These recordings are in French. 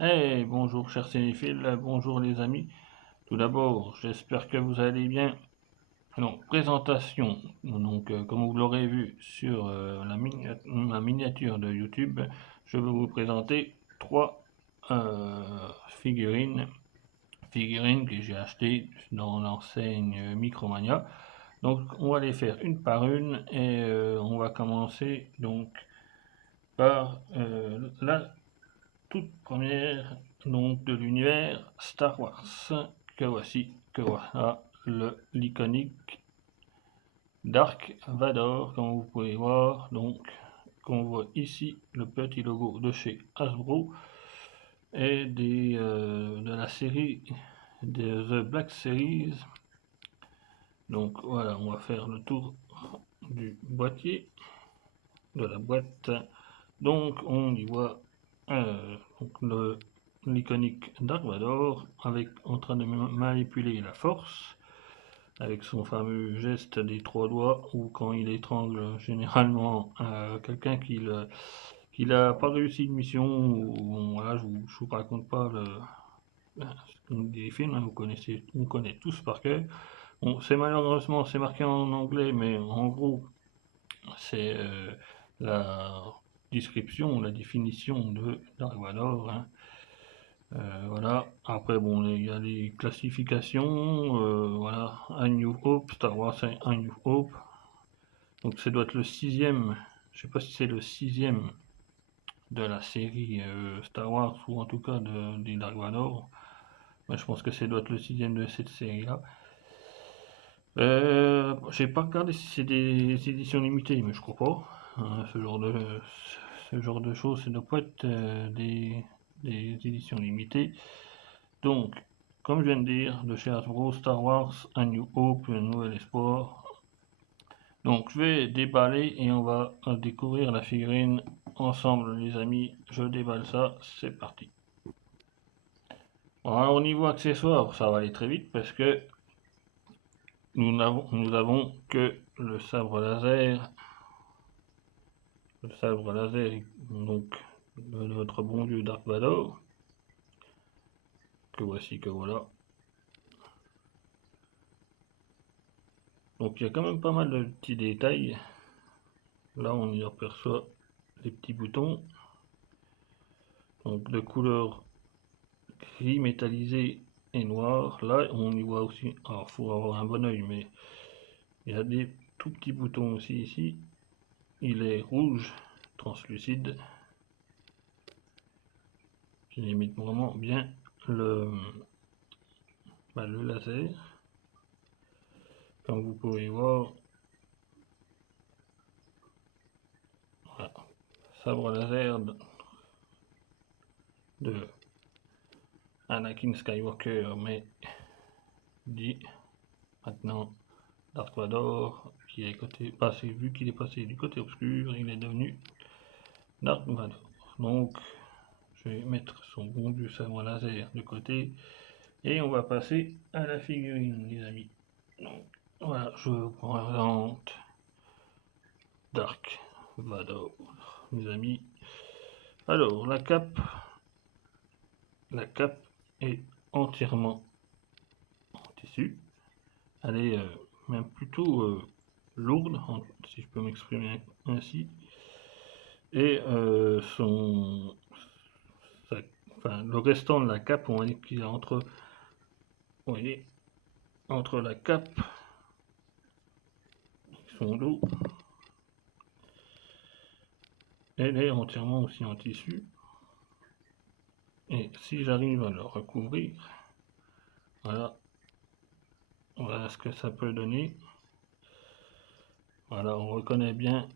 Bonjour chers cinéphiles, bonjour les amis. Tout d'abord, j'espère que vous allez bien. Donc, présentation. Comme vous l'aurez vu sur ma miniature de YouTube, je vais vous présenter trois figurines que j'ai achetées dans l'enseigne Micromania. Donc, on va les faire une par une et on va commencer donc par la toute première donc de l'univers Star Wars, que voilà l'iconique Dark Vador, comme vous pouvez voir. Donc on voit ici le petit logo de chez Hasbro et de la série de The Black Series. Donc voilà, on va faire le tour du boîtier, de la boîte. Donc on y voit l'iconique Dark Vador en train de manipuler la force avec son fameux geste des trois doigts, ou quand il étrangle généralement quelqu'un qu'il a pas réussi une mission, ou voilà, je vous raconte pas des films, hein, on connaît tous par cœur. Bon, malheureusement c'est marqué en anglais, mais en gros c'est la description, la définition de Dark Vador, hein. Voilà. Après, bon, il y a les classifications. Voilà, A New Hope, Star Wars A New Hope. Donc, ça doit être le sixième. Je sais pas si c'est le sixième de la série Star Wars, ou en tout cas des Dark Vador. Mais je pense que ça doit être le sixième de cette série-là. J'ai pas regardé si c'est des éditions limitées, mais je crois pas. Hein, ce genre de choses, ça ne doit pas être des éditions limitées. Donc, comme je viens de dire, de chez Hasbro, Star Wars, A New Hope, un nouvel espoir. Donc, je vais déballer et on va découvrir la figurine ensemble, les amis. Je déballe ça, c'est parti. Alors, au niveau accessoires, ça va aller très vite parce que nous n'avons que le sabre laser. Le sabre laser, donc, de notre bon dieu Dark Vador. Que voici, que voilà. Donc, il y a quand même pas mal de petits détails. Là, on y aperçoit les petits boutons, donc de couleur gris métallisé et noir. Là, on y voit aussi, alors il faut avoir un bon oeil, mais il y a des tout petits boutons aussi ici. Il est rouge, translucide, qui limite vraiment bien le laser. Comme vous pouvez voir, voilà, sabre laser de Anakin Skywalker, mais dit maintenant Dark Vador, qui est vu qu'il est passé du côté obscur, il est devenu Dark Vador. Donc, je vais mettre son bon vieux sabre laser de côté et on va passer à la figurine, les amis. Donc, voilà, je vous présente Dark Vador, mes amis. Alors, la cape est entièrement en tissu. Elle est même plutôt lourde, si je peux m'exprimer ainsi. Et le restant de la cape, on va dire qu'il y a entre, vous voyez, entre la cape et son dos, elle est entièrement aussi en tissu. Et si j'arrive à le recouvrir, voilà ce que ça peut donner. Voilà, on reconnaît bien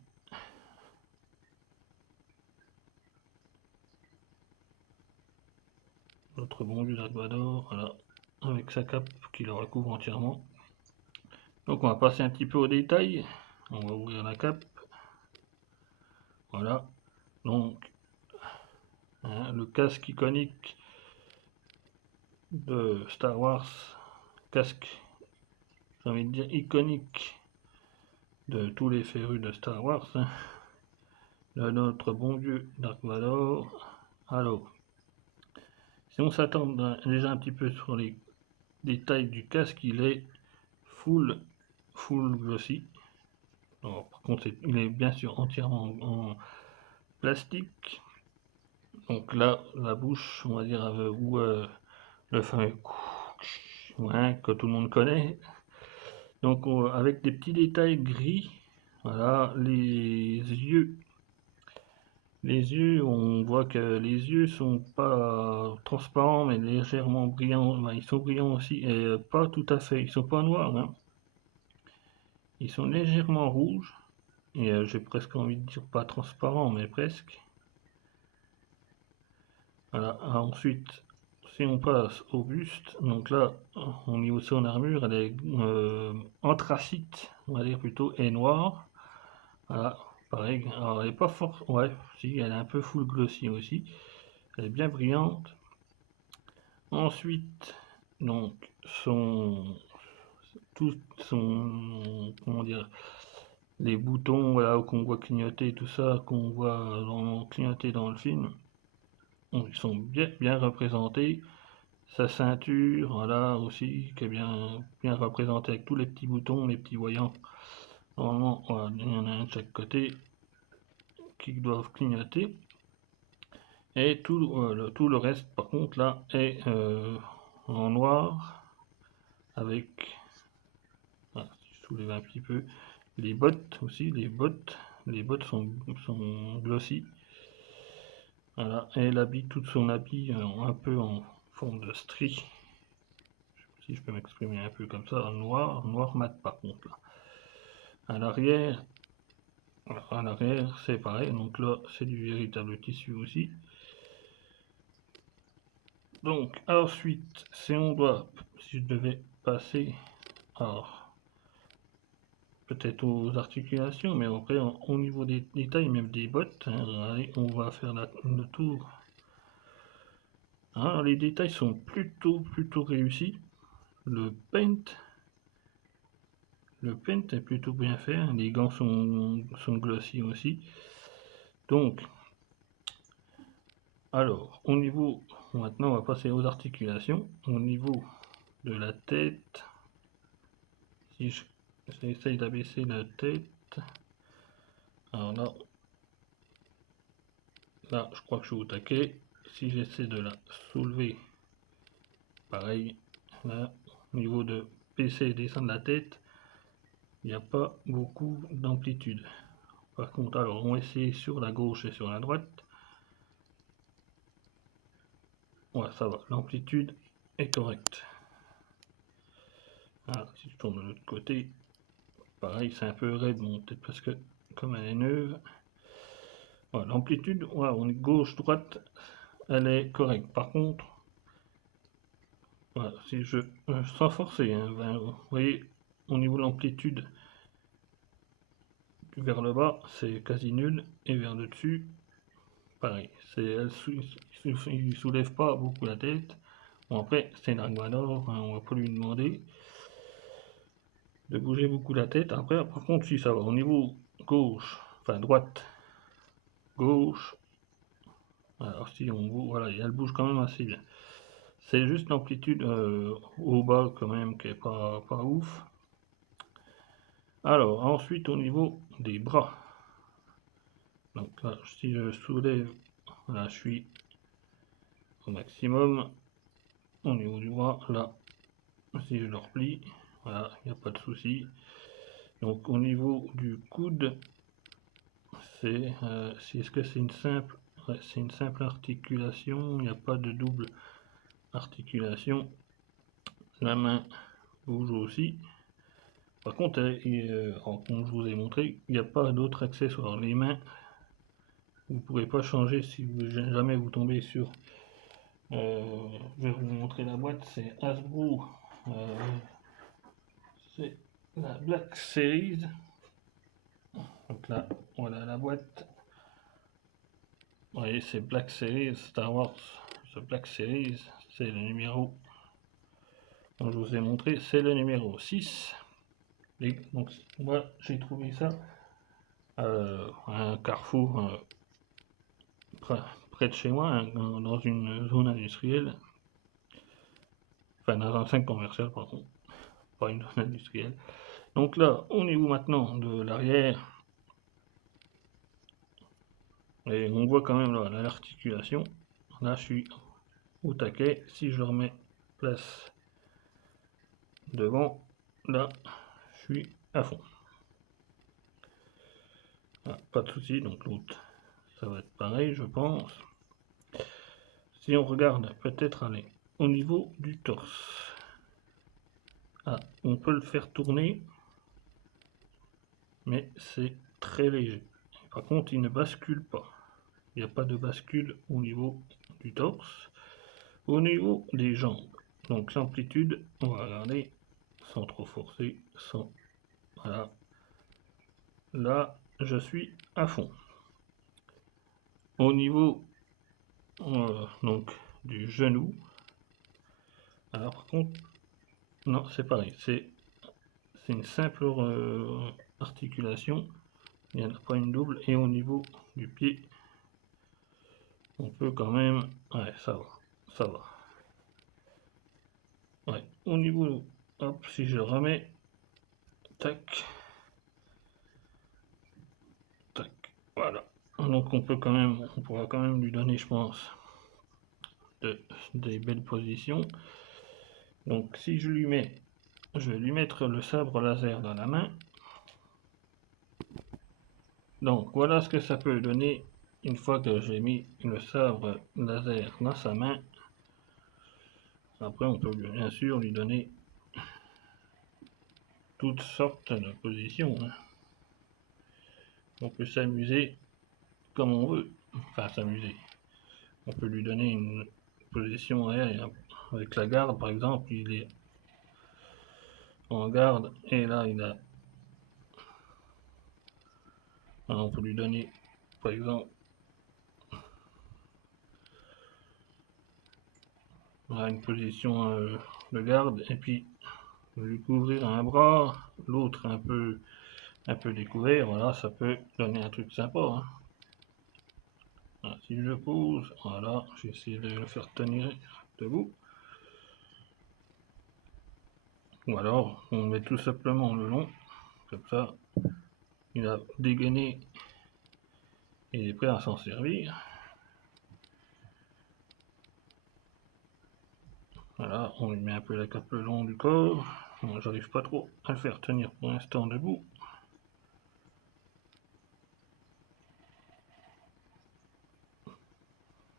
notre bon vieux Dark Vador, voilà, avec sa cape qui le recouvre entièrement. Donc on va passer un petit peu au détail. On va ouvrir la cape. Voilà. Donc hein, le casque iconique de Star Wars, casque, j'ai envie de dire iconique de tous les férus de Star Wars, hein, de notre bon vieux Dark Vador. Alors, Si on s'attend déjà un petit peu sur les détails du casque, il est full glossy. Alors, par contre, il est bien sûr entièrement en plastique. Donc là, la bouche, on va dire, ou le fameux ouais, que tout le monde connaît. Donc avec des petits détails gris, voilà, les yeux, on voit que les yeux sont pas transparents, mais légèrement brillants. Ben, ils sont brillants aussi, et pas tout à fait. Ils sont pas noirs, hein. Ils sont légèrement rouges, et j'ai presque envie de dire pas transparents, mais presque. Voilà. Ensuite, si on passe au buste, donc là, au niveau de son armure, elle est anthracite, on va dire plutôt, et noire. Voilà, pareil. Alors, elle est pas forte, ouais, si, elle est un peu full glossy aussi. Elle est bien brillante. Ensuite, donc, tout son, comment dire, les boutons, voilà, qu'on voit clignoter, tout ça, qu'on voit clignoter dans le film, ils sont bien représentés. Sa ceinture, voilà, aussi, qui est bien représentée avec tous les petits boutons, les petits voyants. Normalement, voilà, il y en a un de chaque côté qui doivent clignoter. Et tout le reste, par contre, là, est en noir, avec, voilà, si je soulève un petit peu, les bottes aussi, les bottes sont glossy. Voilà, et l'habit, tout son habit, un peu en forme de strie, si je peux m'exprimer un peu comme ça, en noir mat par contre là. À l'arrière, c'est pareil, donc là c'est du véritable tissu aussi. Donc ensuite, si je devais passer, alors peut-être aux articulations, mais après au niveau des détails, même des bottes, hein, allez, on va faire le tour. Alors, les détails sont plutôt réussis. Le paint est plutôt bien fait, les gants sont glossy aussi. Donc, alors, au niveau, maintenant on va passer aux articulations. Au niveau de la tête, si j'essaye d'abaisser la tête, alors là je crois que je suis au taquet. Si j'essaie de la soulever, pareil, là, au niveau de baisser et descendre la tête, il n'y a pas beaucoup d'amplitude. Par contre, alors on va essayer sur la gauche et sur la droite. Ouais, ça va, l'amplitude est correcte. Alors, si je tourne de l'autre côté, pareil, c'est un peu raide, bon, peut-être parce que comme elle est neuve. Voilà, l'amplitude, ouais, on est gauche-droite, elle est correcte. Par contre, voilà, si sans forcer, hein, ben, vous voyez, au niveau de l'amplitude, vers le bas, c'est quasi nul, et vers le dessus, pareil. Il soulève pas beaucoup la tête. Bon, après, c'est Dark-Vador, hein, on va pas lui demander de bouger beaucoup la tête. Après, par contre, si ça va, au niveau gauche, enfin droite, gauche, alors si on voit, voilà, elle bouge quand même assez bien. C'est juste l'amplitude au bas quand même qui est pas ouf. Alors ensuite au niveau des bras. Donc là si je soulève, là je suis au maximum. Au niveau du bras, là si je le replie, voilà, il n'y a pas de souci. Donc au niveau du coude, c'est est-ce que c'est une simple, ouais, c'est une simple articulation, il n'y a pas de double articulation. La main bouge aussi. Par contre, comme je vous ai montré, il n'y a pas d'autres accessoires. Les mains, vous ne pourrez pas changer si jamais vous tombez sur... je vais vous montrer la boîte, c'est Hasbro. C'est la Black Series. Donc là, voilà la boîte. Vous voyez, c'est Black Series, Star Wars. The Black Series, c'est le numéro... Comme je vous ai montré, c'est le numéro 6. Et donc, moi, j'ai trouvé ça à un carrefour près de chez moi, hein, dans une zone industrielle. Enfin, dans un 5 commercial, pardon, pas une zone industrielle. Donc là, au niveau maintenant de l'arrière, et on voit quand même là l'articulation. Là, je suis au taquet. Si je le remets place devant, là, je suis à fond. Ah, pas de souci, donc l'autre, ça va être pareil, je pense. Si on regarde, peut-être aller au niveau du torse. Ah, on peut le faire tourner, mais c'est très léger. Par contre, il ne bascule pas. Il n'y a pas de bascule au niveau du torse. Au niveau des jambes, donc l'amplitude, on va regarder sans trop forcer, sans... Voilà. Là, je suis à fond. Au niveau donc du genou, alors par contre, non, c'est pareil, c'est une simple articulation, il n'y en a pas une double, et au niveau du pied, on peut quand même, ouais, ça va, ça va. Ouais, au niveau, hop, si je remets, tac, tac, voilà. Donc on peut quand même, on pourra quand même lui donner, je pense, des belles positions. Donc si je lui mets, je vais lui mettre le sabre laser dans la main. Donc voilà ce que ça peut donner une fois que j'ai mis le sabre laser dans sa main. Après on peut bien sûr lui donner toutes sortes de positions. On peut s'amuser comme on veut. Enfin s'amuser. On peut lui donner une position avec la garde par exemple. Il est en garde et là il a... Alors, on peut lui donner par exemple une position de garde et puis lui couvrir un bras, l'autre un peu découvert, voilà, ça peut donner un truc sympa. Hein. Voilà, si je pose, voilà, j'essaie de le faire tenir debout. Ou alors, on met tout simplement le long, comme ça, il a dégainé et il est prêt à s'en servir. Voilà, on lui met un peu la cape le long du corps. Bon, j'arrive pas trop à le faire tenir pour l'instant debout.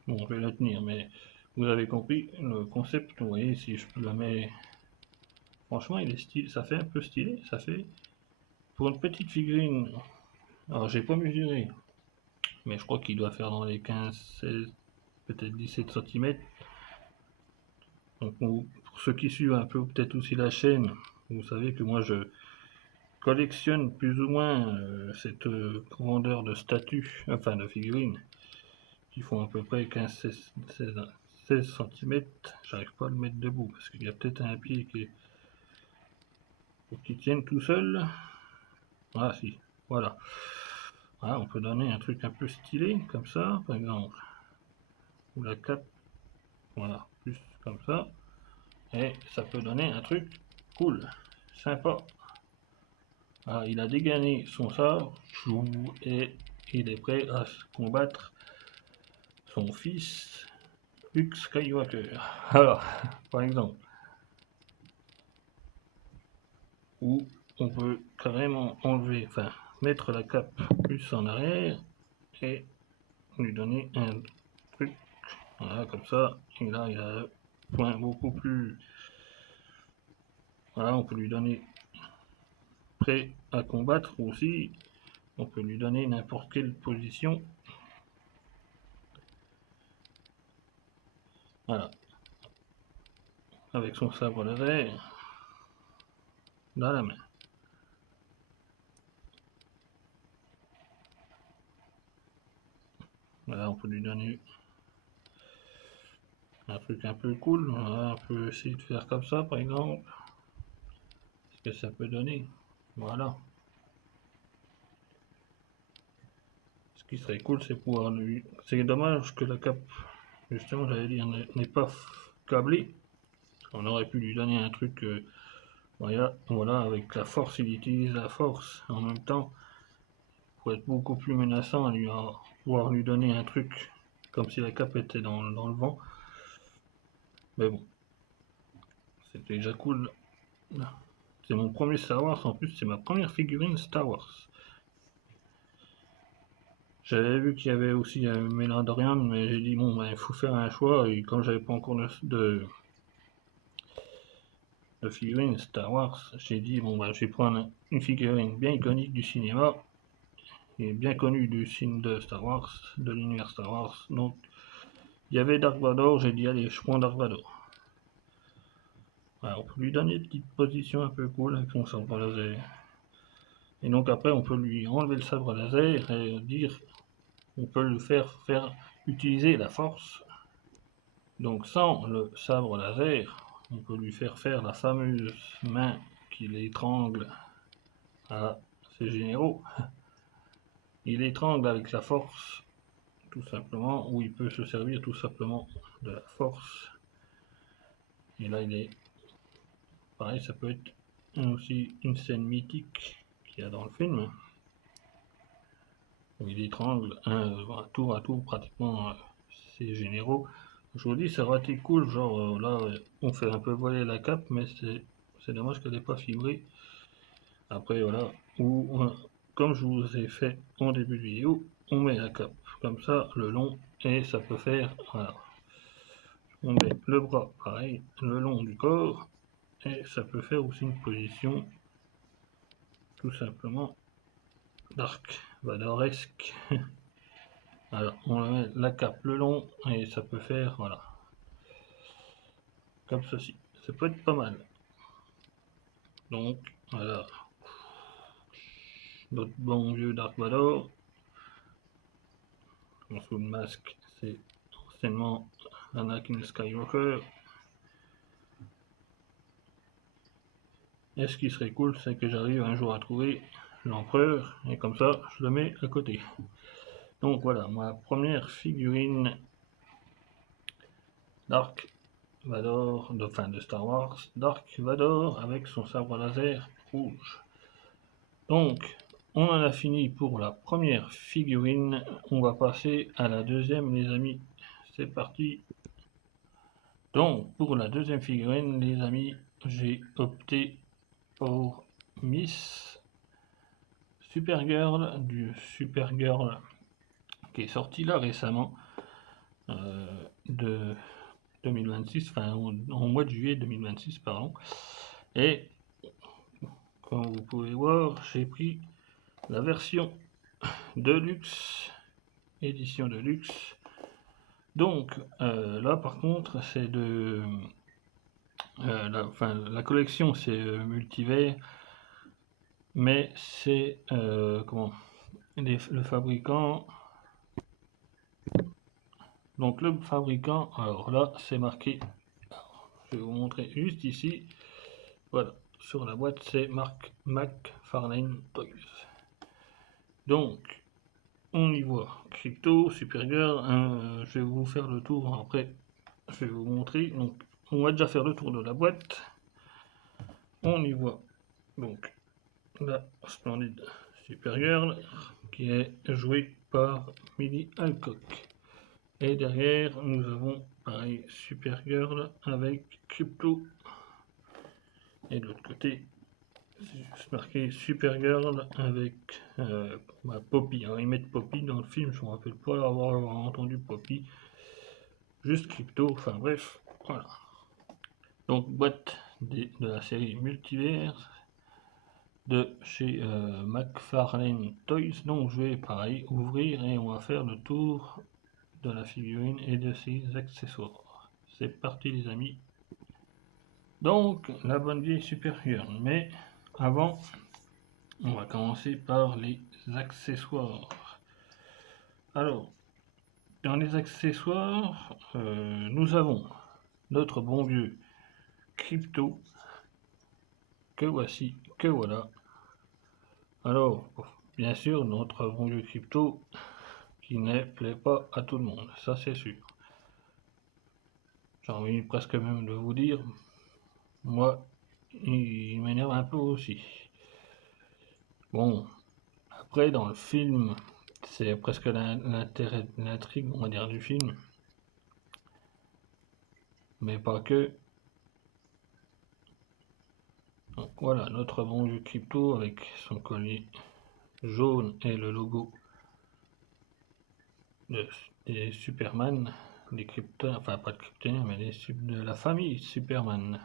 Bon, on peut la tenir, mais vous avez compris le concept. Vous voyez, si je la mets... Franchement, il est stylé, ça fait un peu stylé, ça fait... Pour une petite figurine, alors j'ai pas mesuré, mais je crois qu'il doit faire dans les 15, 16, peut-être 17 cm. Donc pour ceux qui suivent un peu peut-être aussi la chaîne, vous savez que moi je collectionne plus ou moins cette grandeur de statues, enfin de figurines, qui font à peu près 16 cm. J'arrive pas à le mettre debout parce qu'il y a peut-être un pied qui est pour qu'il tienne tout seul. Ah si, voilà. Ah, on peut donner un truc un peu stylé comme ça, par exemple. Ou la cape, voilà, plus comme ça. Et ça peut donner un truc cool, sympa. Ah, il a dégainé son sabre et il est prêt à combattre son fils Luke Skywalker. Alors, par exemple. Ou on peut carrément enlever, enfin mettre la cape plus en arrière et lui donner un truc, voilà, comme ça. Et là, il a un point beaucoup plus... Voilà, on peut lui donner prêt à combattre aussi. On peut lui donner n'importe quelle position. Voilà. Avec son sabre laser dans la main. Voilà, on peut lui donner un truc un peu cool. Voilà, on peut essayer de faire comme ça, par exemple. Ce que ça peut donner. Voilà. Ce qui serait cool, c'est pouvoir lui... C'est dommage que la cape, justement, j'allais dire, n'est pas câblée. On aurait pu lui donner un truc, voilà, avec la force, il utilise la force. En même temps, pour être beaucoup plus menaçant, pouvoir lui donner un truc comme si la cape était dans le vent. Mais bon, c'était déjà cool. C'est mon premier Star Wars, en plus c'est ma première figurine Star Wars. J'avais vu qu'il y avait aussi un Mandalorian, mais j'ai dit bon, il faut faire un choix, et comme j'avais pas encore de figurine Star Wars, j'ai dit bon, je vais prendre une figurine bien iconique du cinéma, et bien connue du film de Star Wars, de l'univers Star Wars. Donc il y avait Dark Vador, j'ai dit allez, je prends Dark Vador. Alors, on peut lui donner une petite position un peu cool avec son sabre laser. Et donc après on peut lui enlever le sabre laser et dire on peut le faire utiliser la force. Donc sans le sabre laser, on peut lui faire la fameuse main qui l'étrangle à ses généraux. Il étrangle avec la force, tout simplement, ou il peut se servir tout simplement de la force. Et là il est pareil, ça peut être aussi une scène mythique qu'il y a dans le film. Où il étrangle tour à tour pratiquement ses généraux. Je vous dis, ça aurait été cool, genre là on fait un peu voler la cape, mais c'est dommage qu'elle n'est pas fibrée. Après voilà, comme je vous ai fait en début de vidéo, on met la cape comme ça le long et ça peut faire, voilà, on met le bras pareil le long du corps et ça peut faire aussi une position tout simplement Dark Vadoresque. Alors on met la cape le long et ça peut faire, voilà, comme ceci, ça peut être pas mal. Donc voilà, notre bon vieux Dark Vador. Sous le masque, c'est anciennement Anakin Skywalker. Et ce qui serait cool, c'est que j'arrive un jour à trouver l'empereur, et comme ça, je le mets à côté. Donc voilà, ma première figurine Dark Vador, de Star Wars, Dark Vador avec son sabre laser rouge. Donc, on en a fini pour la première figurine, on va passer à la deuxième les amis. C'est parti. Donc, pour la deuxième figurine les amis, j'ai opté pour Miss Supergirl, du Supergirl qui est sorti là récemment, de 2026, enfin en mois de juillet 2026, pardon. Et comme vous pouvez voir, j'ai pris la version Deluxe, édition Deluxe. Donc là par contre c'est la collection c'est multivers, mais c'est le fabricant. Donc le fabricant, alors là c'est marqué, je vais vous montrer juste ici, voilà, sur la boîte c'est marque McFarlane Toys. Donc on y voit Crypto, Supergirl, je vais vous faire le tour après, je vais vous montrer. Donc on va déjà faire le tour de la boîte. On y voit donc la splendide Supergirl qui est jouée par Millie Alcock. Et derrière, nous avons pareil Supergirl avec Crypto. Et de l'autre côté, c'est juste marqué Supergirl avec Poppy. Alors, ils mettent Poppy dans le film, je ne me rappelle pas avoir entendu Poppy. Juste Crypto, enfin bref, voilà. Donc, boîte de la série Multiverse de chez McFarlane Toys. Donc, je vais pareil ouvrir et on va faire le tour de la figurine et de ses accessoires. C'est parti les amis. Donc la bonne vieille Supergirl, mais avant on va commencer par les accessoires. Alors dans les accessoires nous avons notre bon vieux Crypto que voici, que voilà. Alors bien sûr notre bon vieux Crypto qui ne plaît pas à tout le monde, ça c'est sûr. J'ai envie presque même de vous dire, moi, il m'énerve un peu aussi. Bon, après, dans le film, c'est presque l'intérêt, l'intrigue, on va dire, du film, mais pas que. Donc voilà, notre bon jeu Crypto avec son collier jaune et le logo des Superman, des Kryptoniens, enfin pas de Kryptoniens, mais de la famille Superman.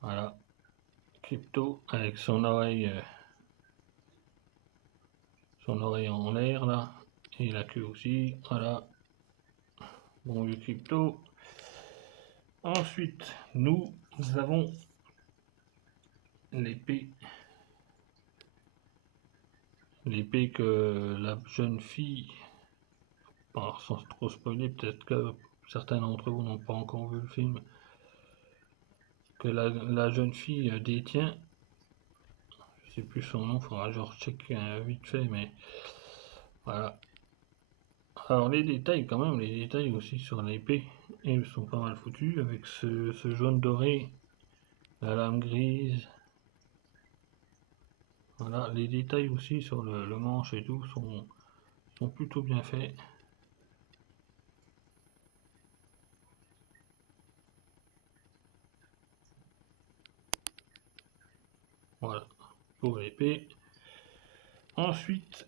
Voilà, Crypto avec son oreille en l'air là, et la queue aussi. Voilà, bon jeu Crypto. Ensuite, nous avons l'épée. L'épée que la jeune fille, sans trop spoiler, peut-être que certains d'entre vous n'ont pas encore vu le film, que la jeune fille détient. Je sais plus son nom, faudra que je recheck vite fait, mais voilà. Alors les détails quand même, les détails aussi sur l'épée, ils sont pas mal foutus, avec ce jaune doré, la lame grise. Voilà, les détails aussi sur le manche et tout sont plutôt bien faits. Voilà, pour l'épée. Ensuite,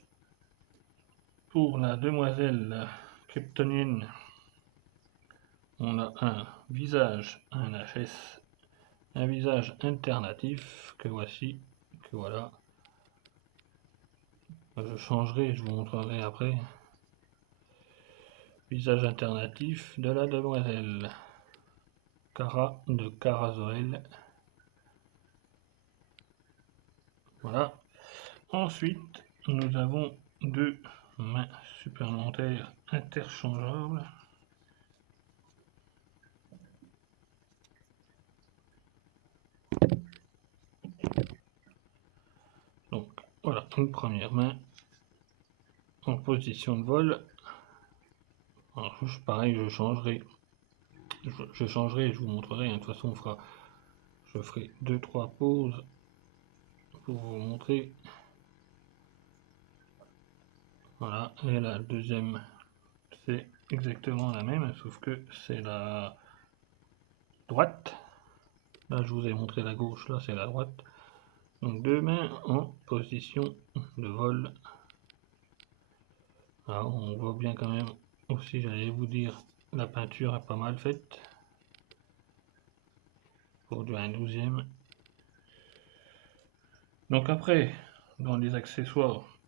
pour la demoiselle kryptonienne, on a un visage, un HS, un visage alternatif que voici, que voilà. Je changerai, je vous montrerai après. Visage alternatif de la demoiselle Kara de Kara-Zor-El. Voilà. Ensuite, nous avons deux mains supplémentaires interchangeables. Donc voilà, une première main en position de vol. Alors, pareil, je changerai, et je vous montrerai. De toute façon, je ferai 2-3 pauses pour vous montrer. Voilà, et la deuxième, c'est exactement la même, sauf que c'est la droite. Là, je vous ai montré la gauche, là, c'est la droite. Donc, deux mains en position de vol. Alors, on voit bien quand même aussi, j'allais vous dire, la peinture est pas mal faite. Pour du 1/12e. Donc après, dans les accessoires,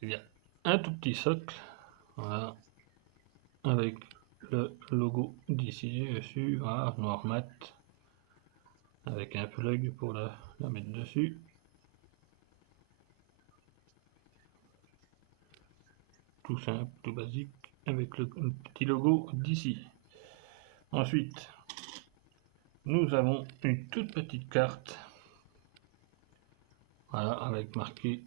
il y a un tout petit socle, voilà, avec le logo d'ici dessus, voilà, noir mat, avec un plug pour la mettre dessus. Tout simple, tout basique, avec le petit logo d'ici. Ensuite, nous avons une toute petite carte, voilà, avec marqué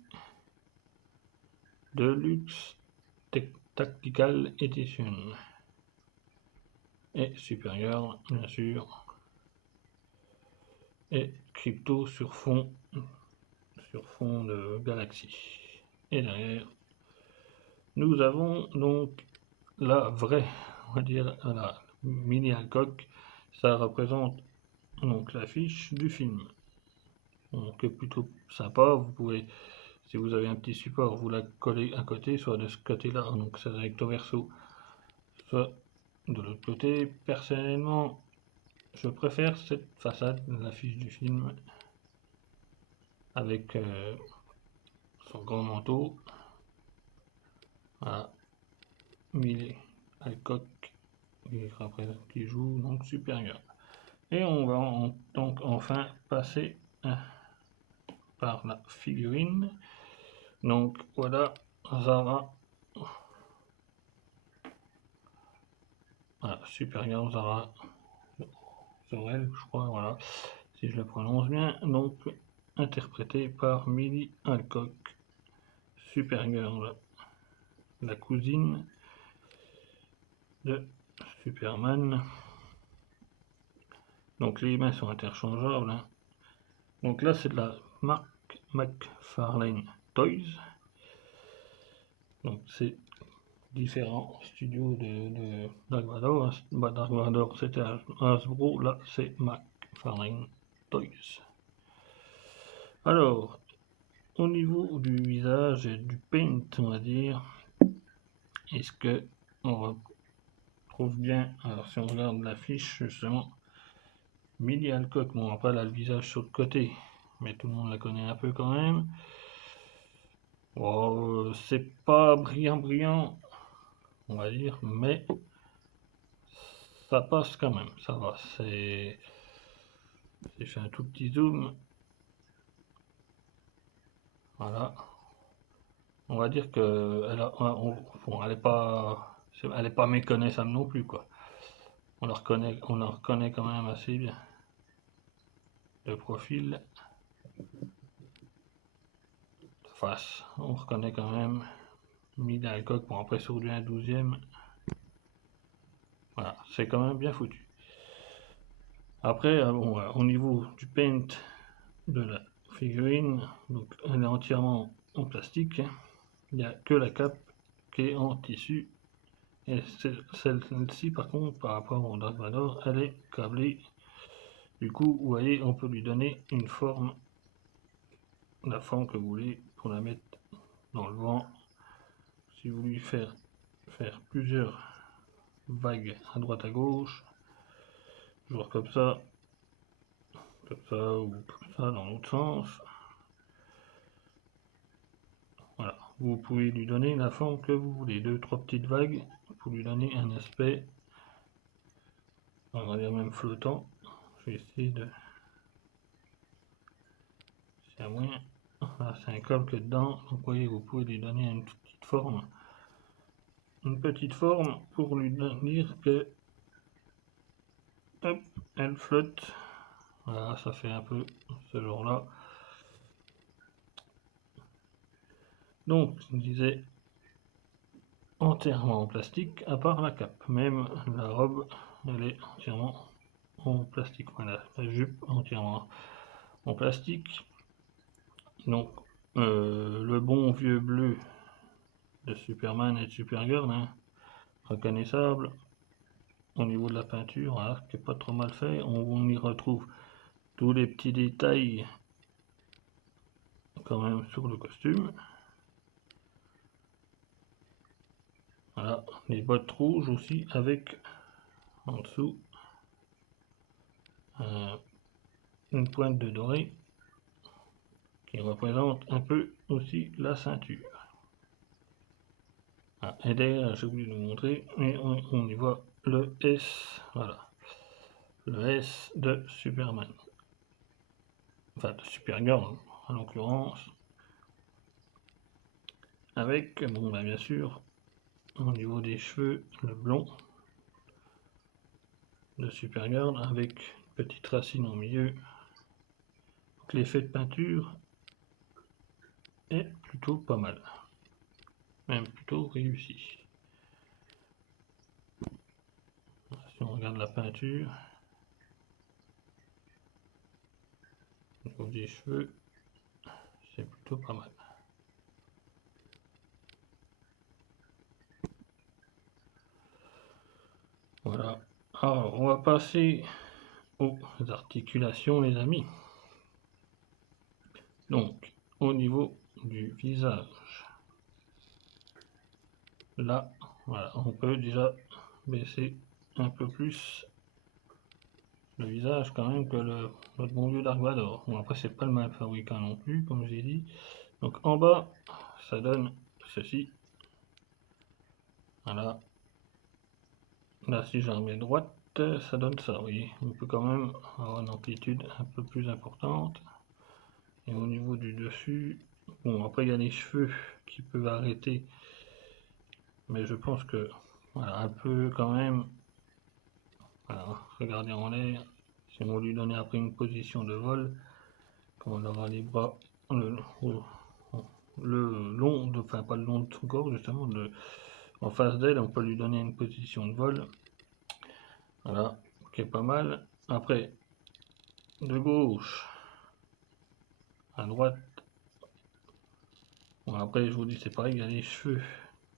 Deluxe Tactical Edition. Et Superior, bien sûr. Et Crypto sur fond de galaxie. Et derrière, nous avons donc la vraie, on va dire, la mini Alcock. Ça représente donc l'affiche du film. Donc plutôt sympa. Vous pouvez, si vous avez un petit support, vous la collez à côté, soit de ce côté-là, donc c'est recto verso, soit de l'autre côté. Personnellement, je préfère cette façade, l'affiche du film, avec son grand manteau. Voilà, Millie Alcock qui joue donc supérieur. Et on va donc enfin passer par la figurine. Donc voilà, Zara. Voilà, supérieur Zara Zor-El, je crois, voilà, si je le prononce bien. Donc interprété par Millie Alcock, supérieur, la cousine de Superman. Donc les mains sont interchangeables, hein. Donc là c'est de la marque McFarlane Toys. Donc c'est différents studios de Dark Vador. Dark Vador c'était Hasbro, là c'est McFarlane Toys. Alors, au niveau du visage et du paint, on va dire, est-ce que on retrouve bien, alors si on regarde l'affiche justement, Millie Alcock, bon après elle a le visage sur le côté, mais tout le monde la connaît un peu quand même. Oh, c'est pas brillant, on va dire, mais ça passe quand même, ça va. C'est, j'ai fait un tout petit zoom, voilà. On va dire que elle est pas méconnaissable non plus, quoi. On la reconnaît quand même assez bien. De profil, de face, on reconnaît quand même. Millie Alcock, bon après sur du 1/12e, voilà, c'est quand même bien foutu. Après, bon, au niveau du paint de la figurine, donc elle est entièrement en plastique. Il n'y a que la cape qui est en tissu. Et celle-ci, par contre, par rapport au Dark Vador, elle est câblée. Du coup, vous voyez, on peut lui donner une forme, la forme que vous voulez, pour la mettre dans le vent. Si vous voulez faire plusieurs vagues à droite à gauche, genre comme ça ou comme ça dans l'autre sens. Voilà, vous pouvez lui donner la forme que vous voulez, 2-3 petites vagues pour lui donner un aspect, on va dire même flottant. Je vais essayer de, c'est à moins, voilà, c'est un calque dedans, donc vous voyez, vous pouvez lui donner une petite forme pour lui dire que hop, elle flotte. Voilà, ça fait un peu ce genre là. Donc je disais entièrement en plastique à part la cape, même la robe elle est entièrement en plastique. Voilà, la jupe entièrement en plastique. Donc le bon vieux bleu de Superman et de Supergirl, hein, reconnaissable. Au niveau de la peinture, voilà, qui est pas trop mal fait, on y retrouve tous les petits détails quand même sur le costume. Voilà, les bottes rouges aussi avec en dessous une pointe de doré qui représente un peu aussi la ceinture. Ah, et derrière, j'ai oublié de vous montrer, mais on y voit le S, voilà, le S de Superman, enfin de Supergirl en l'occurrence, avec, bon bah bien sûr, au niveau des cheveux, le blond de Supergirl avec une petite racine au milieu. Donc l'effet de peinture est plutôt pas mal, même plutôt réussi. Si on regarde la peinture, au niveau des cheveux, c'est plutôt pas mal. Voilà. Alors, on va passer aux articulations, les amis. Donc, au niveau du visage, là, voilà, on peut déjà baisser un peu plus le visage quand même que notre bon vieux Dark Vador. Bon, après, c'est pas le même fabricant non plus, comme j'ai dit. Donc, en bas, ça donne ceci. Voilà. Là, si je la remets droite, ça donne ça, vous voyez. On peut quand même avoir une amplitude un peu plus importante. Et au niveau du dessus, bon, après, il y a les cheveux qui peuvent arrêter. Mais je pense que, voilà, un peu quand même, voilà, regardez en l'air. Si on lui donner après une position de vol, quand on aura les bras, le long, enfin pas le long de son corps, justement, en face d'elle, on peut lui donner une position de vol. Voilà, qui est pas mal. Après, de gauche à droite. Bon, après je vous dis c'est pareil, il y a les cheveux,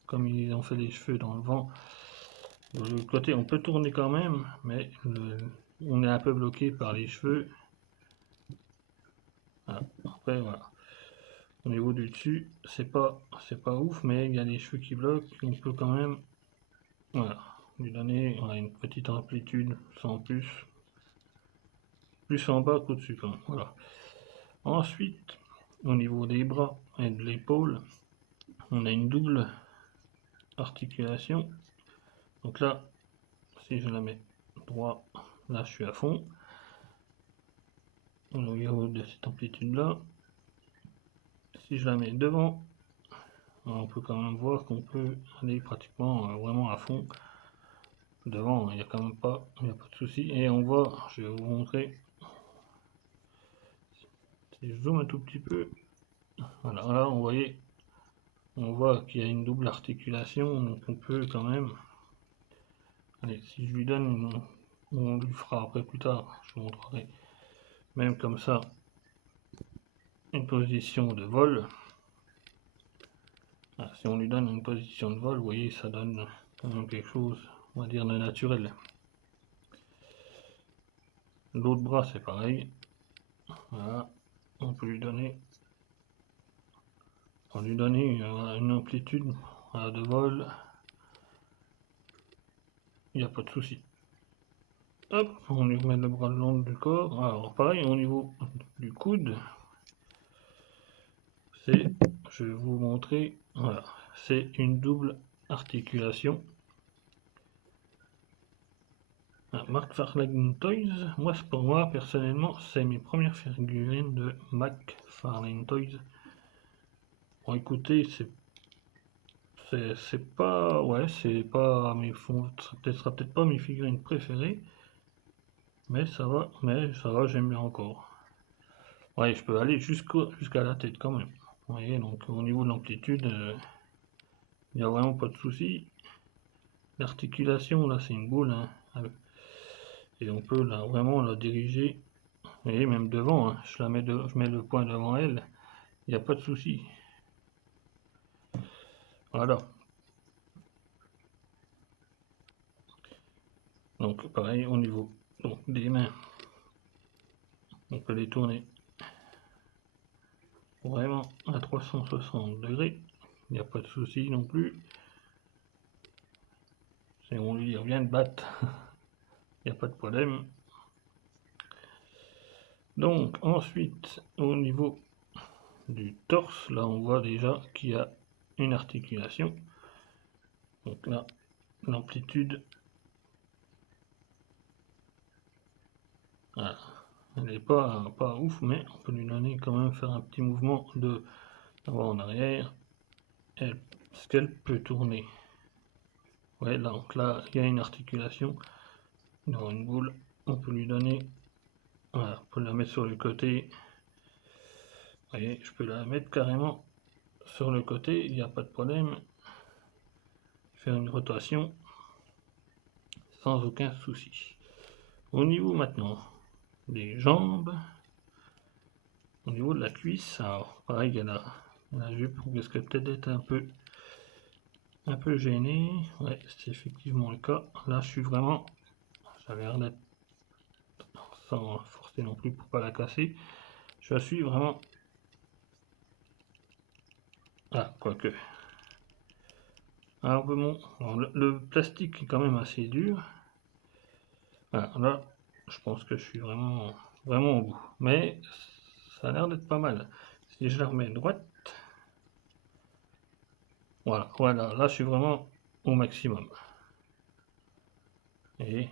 comme ils ont fait les cheveux dans le vent. De l'autre côté on peut tourner quand même, mais on est un peu bloqué par les cheveux. Voilà. Après voilà. Au niveau du dessus, c'est pas ouf, mais il y a les cheveux qui bloquent, on peut quand même voilà, lui donner une petite amplitude sans plus. Plus en bas qu'au-dessus quand même. Voilà. Ensuite, au niveau des bras et de l'épaule, on a une double articulation. Donc là, si je la mets droit, là je suis à fond. Au niveau de cette amplitude là, si je la mets devant, on peut quand même voir qu'on peut aller pratiquement vraiment à fond. Devant, il n'y a quand même pas, il n'y a pas de souci. Et on voit, je vais vous montrer, si je zoome un tout petit peu, voilà, là on voit qu'il y a une double articulation, donc on peut quand même, allez, si je lui donne, on lui fera après plus tard, je vous montrerai, même comme ça, une position de vol. Voilà, si on lui donne une position de vol, vous voyez, ça donne quand même quelque chose, on va dire, de naturel. L'autre bras, c'est pareil. Voilà, on peut lui donner, une amplitude de vol. Il n'y a pas de souci. Hop, on lui remet le bras le long du corps. Alors pareil, au niveau du coude, c'est, je vais vous montrer, voilà, c'est une double articulation. McFarlane Toys, moi pour moi personnellement, c'est mes premières figurines de McFarlane Toys. Bon écoutez, c'est pas, ouais, c'est pas mes sera peut-être pas mes figurines préférées, mais ça va, j'aime bien encore. Ouais, je peux aller jusqu'à la tête quand même. Vous voyez, donc au niveau de l'amplitude, il n'y a vraiment pas de souci. L'articulation, là, c'est une boule, hein, et on peut là, vraiment la diriger. Vous voyez, même devant, hein, je mets le point devant elle, il n'y a pas de souci. Voilà. Donc pareil au niveau des mains, on peut les tourner vraiment à 360 degrés, il n'y a pas de souci non plus. Si on lui revient de battre, il n'y a pas de problème. Donc ensuite au niveau du torse, là on voit déjà qu'il y a une articulation. Donc là, l'amplitude, voilà, elle n'est pas ouf, mais on peut lui donner quand même, faire un petit mouvement de avant en arrière, parce qu'elle peut tourner. Ouais, donc là il y a une articulation dans une boule, on peut lui donner, voilà, on peut la mettre sur le côté. Vous voyez, je peux la mettre carrément sur le côté, il n'y a pas de problème. Faire une rotation sans aucun souci. Au niveau maintenant des jambes, au niveau de la cuisse, alors pareil, il y a la jupe qui risque peut-être d'être un peu gêné. Ouais, c'est effectivement le cas. Là, je suis vraiment, ça a l'air d'être, sans forcer non plus pour pas la casser, je suis vraiment, ah, quoique. Alors, bon, alors le plastique est quand même assez dur. Voilà, là, je pense que je suis vraiment au bout. Mais ça a l'air d'être pas mal. Si je la remets droite, voilà, là je suis vraiment au maximum. Et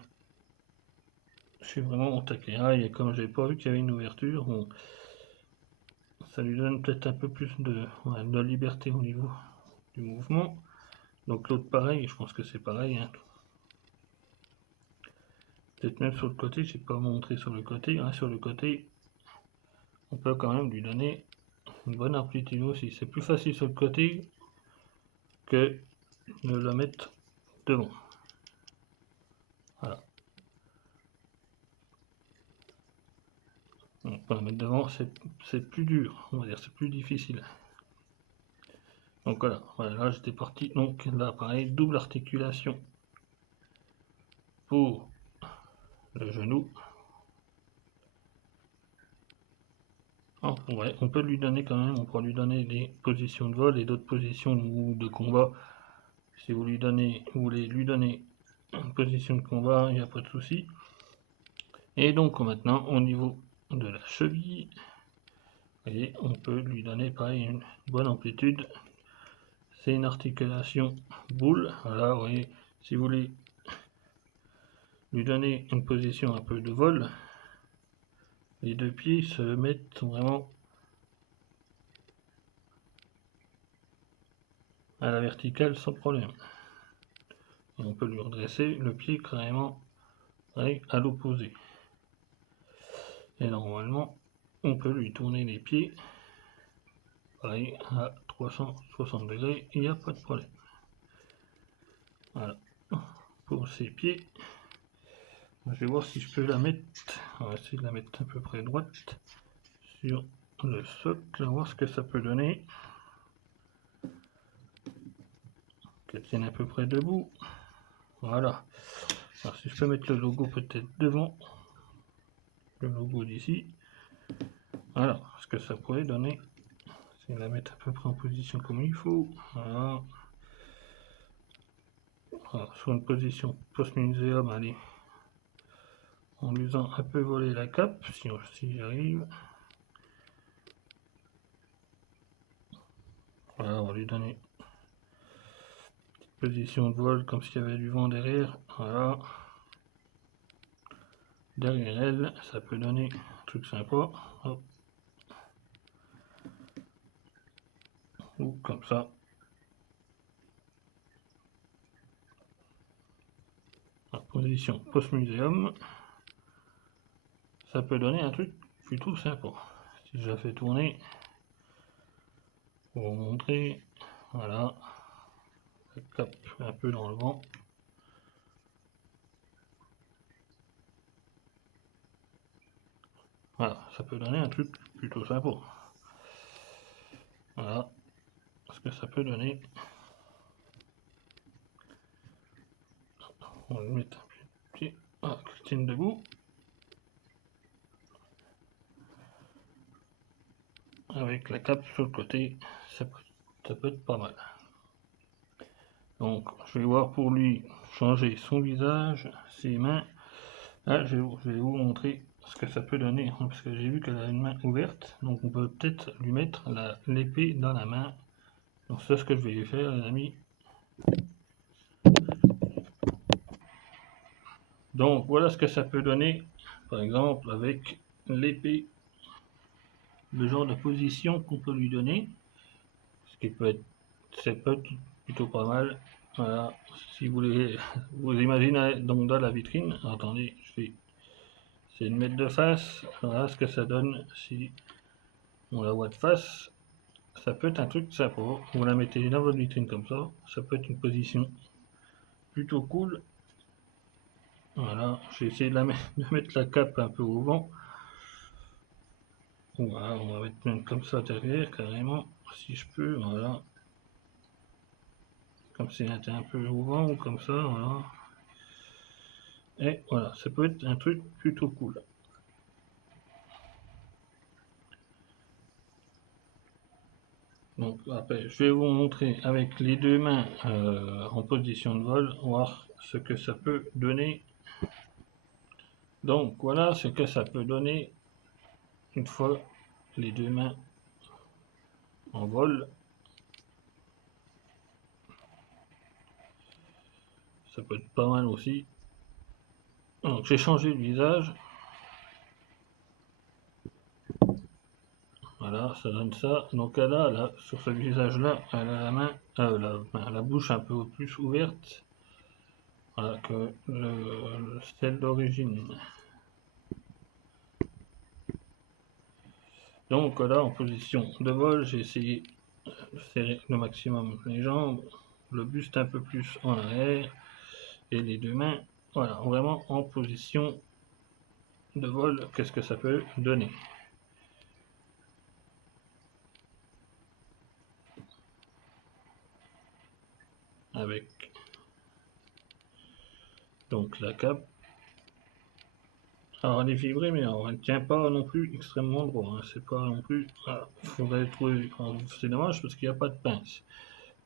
je suis vraiment au taquet. Ah, et comme j'ai pas vu qu'il y avait une ouverture, bon, ça lui donne peut-être un peu plus de liberté au niveau du mouvement. Donc l'autre pareil, je pense que c'est pareil, hein. Peut-être même sur le côté, j'ai pas montré sur le côté, hein, sur le côté, on peut quand même lui donner une bonne amplitude aussi. C'est plus facile sur le côté que de la mettre devant. Voilà. pour la mettre devant, c'est plus dur, on va dire, c'est plus difficile. Donc voilà, là j'étais parti, donc là pareil, double articulation pour le genou. On peut lui donner quand même, on pourra lui donner des positions de vol et d'autres positions de combat. Si vous voulez lui donner une position de combat, il n'y a pas de souci. Et donc maintenant, au niveau de la cheville, vous voyez, on peut lui donner pareil une bonne amplitude. C'est une articulation boule. Voilà, vous voyez, si vous voulez lui donner une position un peu de vol, les deux pieds se mettent vraiment à la verticale sans problème. Et on peut lui redresser le pied carrément à l'opposé. Et normalement, on peut lui tourner les pieds pareil à 360 degrés, il n'y a pas de problème. Voilà, pour ses pieds. Je vais voir si je peux la mettre, on va essayer de la mettre à peu près droite sur le socle, voir ce que ça peut donner. Qu'elle tienne à peu près debout. Voilà. Alors si je peux mettre le logo peut-être devant, le logo d'ici. Voilà, ce que ça pourrait donner, c'est la mettre à peu près en position comme il faut. Voilà. Alors, sur une position post-muséum, allez, en lui faisant un peu voler la cape, si j'arrive. Voilà, on va lui donner une position de vol comme s'il y avait du vent derrière. Voilà. Derrière elle, ça peut donner un truc sympa. Hop. Ou comme ça. En position post-muséum. Ça peut donner un truc plutôt sympa. Si je la fais tourner, pour vous montrer, voilà, la cape un peu dans le vent. Voilà, ça peut donner un truc plutôt sympa. Voilà ce que ça peut donner. On va le mettre un petit, qu'il tienne debout. Avec la cape sur le côté, ça peut être pas mal. Donc je vais voir pour lui changer son visage, ses mains. Là je vais vous montrer ce que ça peut donner, parce que j'ai vu qu'elle a une main ouverte, donc on peut peut-être lui mettre l'épée dans la main. Donc c'est ce que je vais lui faire les amis. Donc voilà ce que ça peut donner, par exemple avec l'épée, le genre de position qu'on peut lui donner, ce qui peut être plutôt pas mal. Voilà, si vous voulez, vous imaginez donc dans la vitrine, attendez, je vais essayer de mettre de face, voilà ce que ça donne si on la voit de face. Ça peut être un truc sympa, vous la mettez dans votre vitrine comme ça peut être une position plutôt cool. Voilà, j'ai essayé de mettre la cape un peu au vent. Voilà, on va mettre même comme ça derrière, carrément, si je peux, voilà. Comme si elle était un peu au vent ou comme ça, voilà. Et voilà, ça peut être un truc plutôt cool. Donc après, je vais vous montrer avec les deux mains en position de vol, voir ce que ça peut donner. Donc voilà ce que ça peut donner une fois les deux mains en vol. Ça peut être pas mal aussi. Donc j'ai changé le visage. Voilà, ça donne ça. Donc elle a là, sur ce visage-là, elle a la bouche un peu plus ouverte, voilà, que celle d'origine. Donc là, en position de vol, j'ai essayé de serrer le maximum les jambes, le buste un peu plus en arrière, et les deux mains, voilà, vraiment en position de vol. Qu'est-ce que ça peut donner? avec donc la cape. Alors elle est fibrée, mais alors, elle ne tient pas non plus extrêmement droit, hein. C'est pas non plus... Voilà. Faudrait trouver... C'est dommage parce qu'il n'y a pas de pince.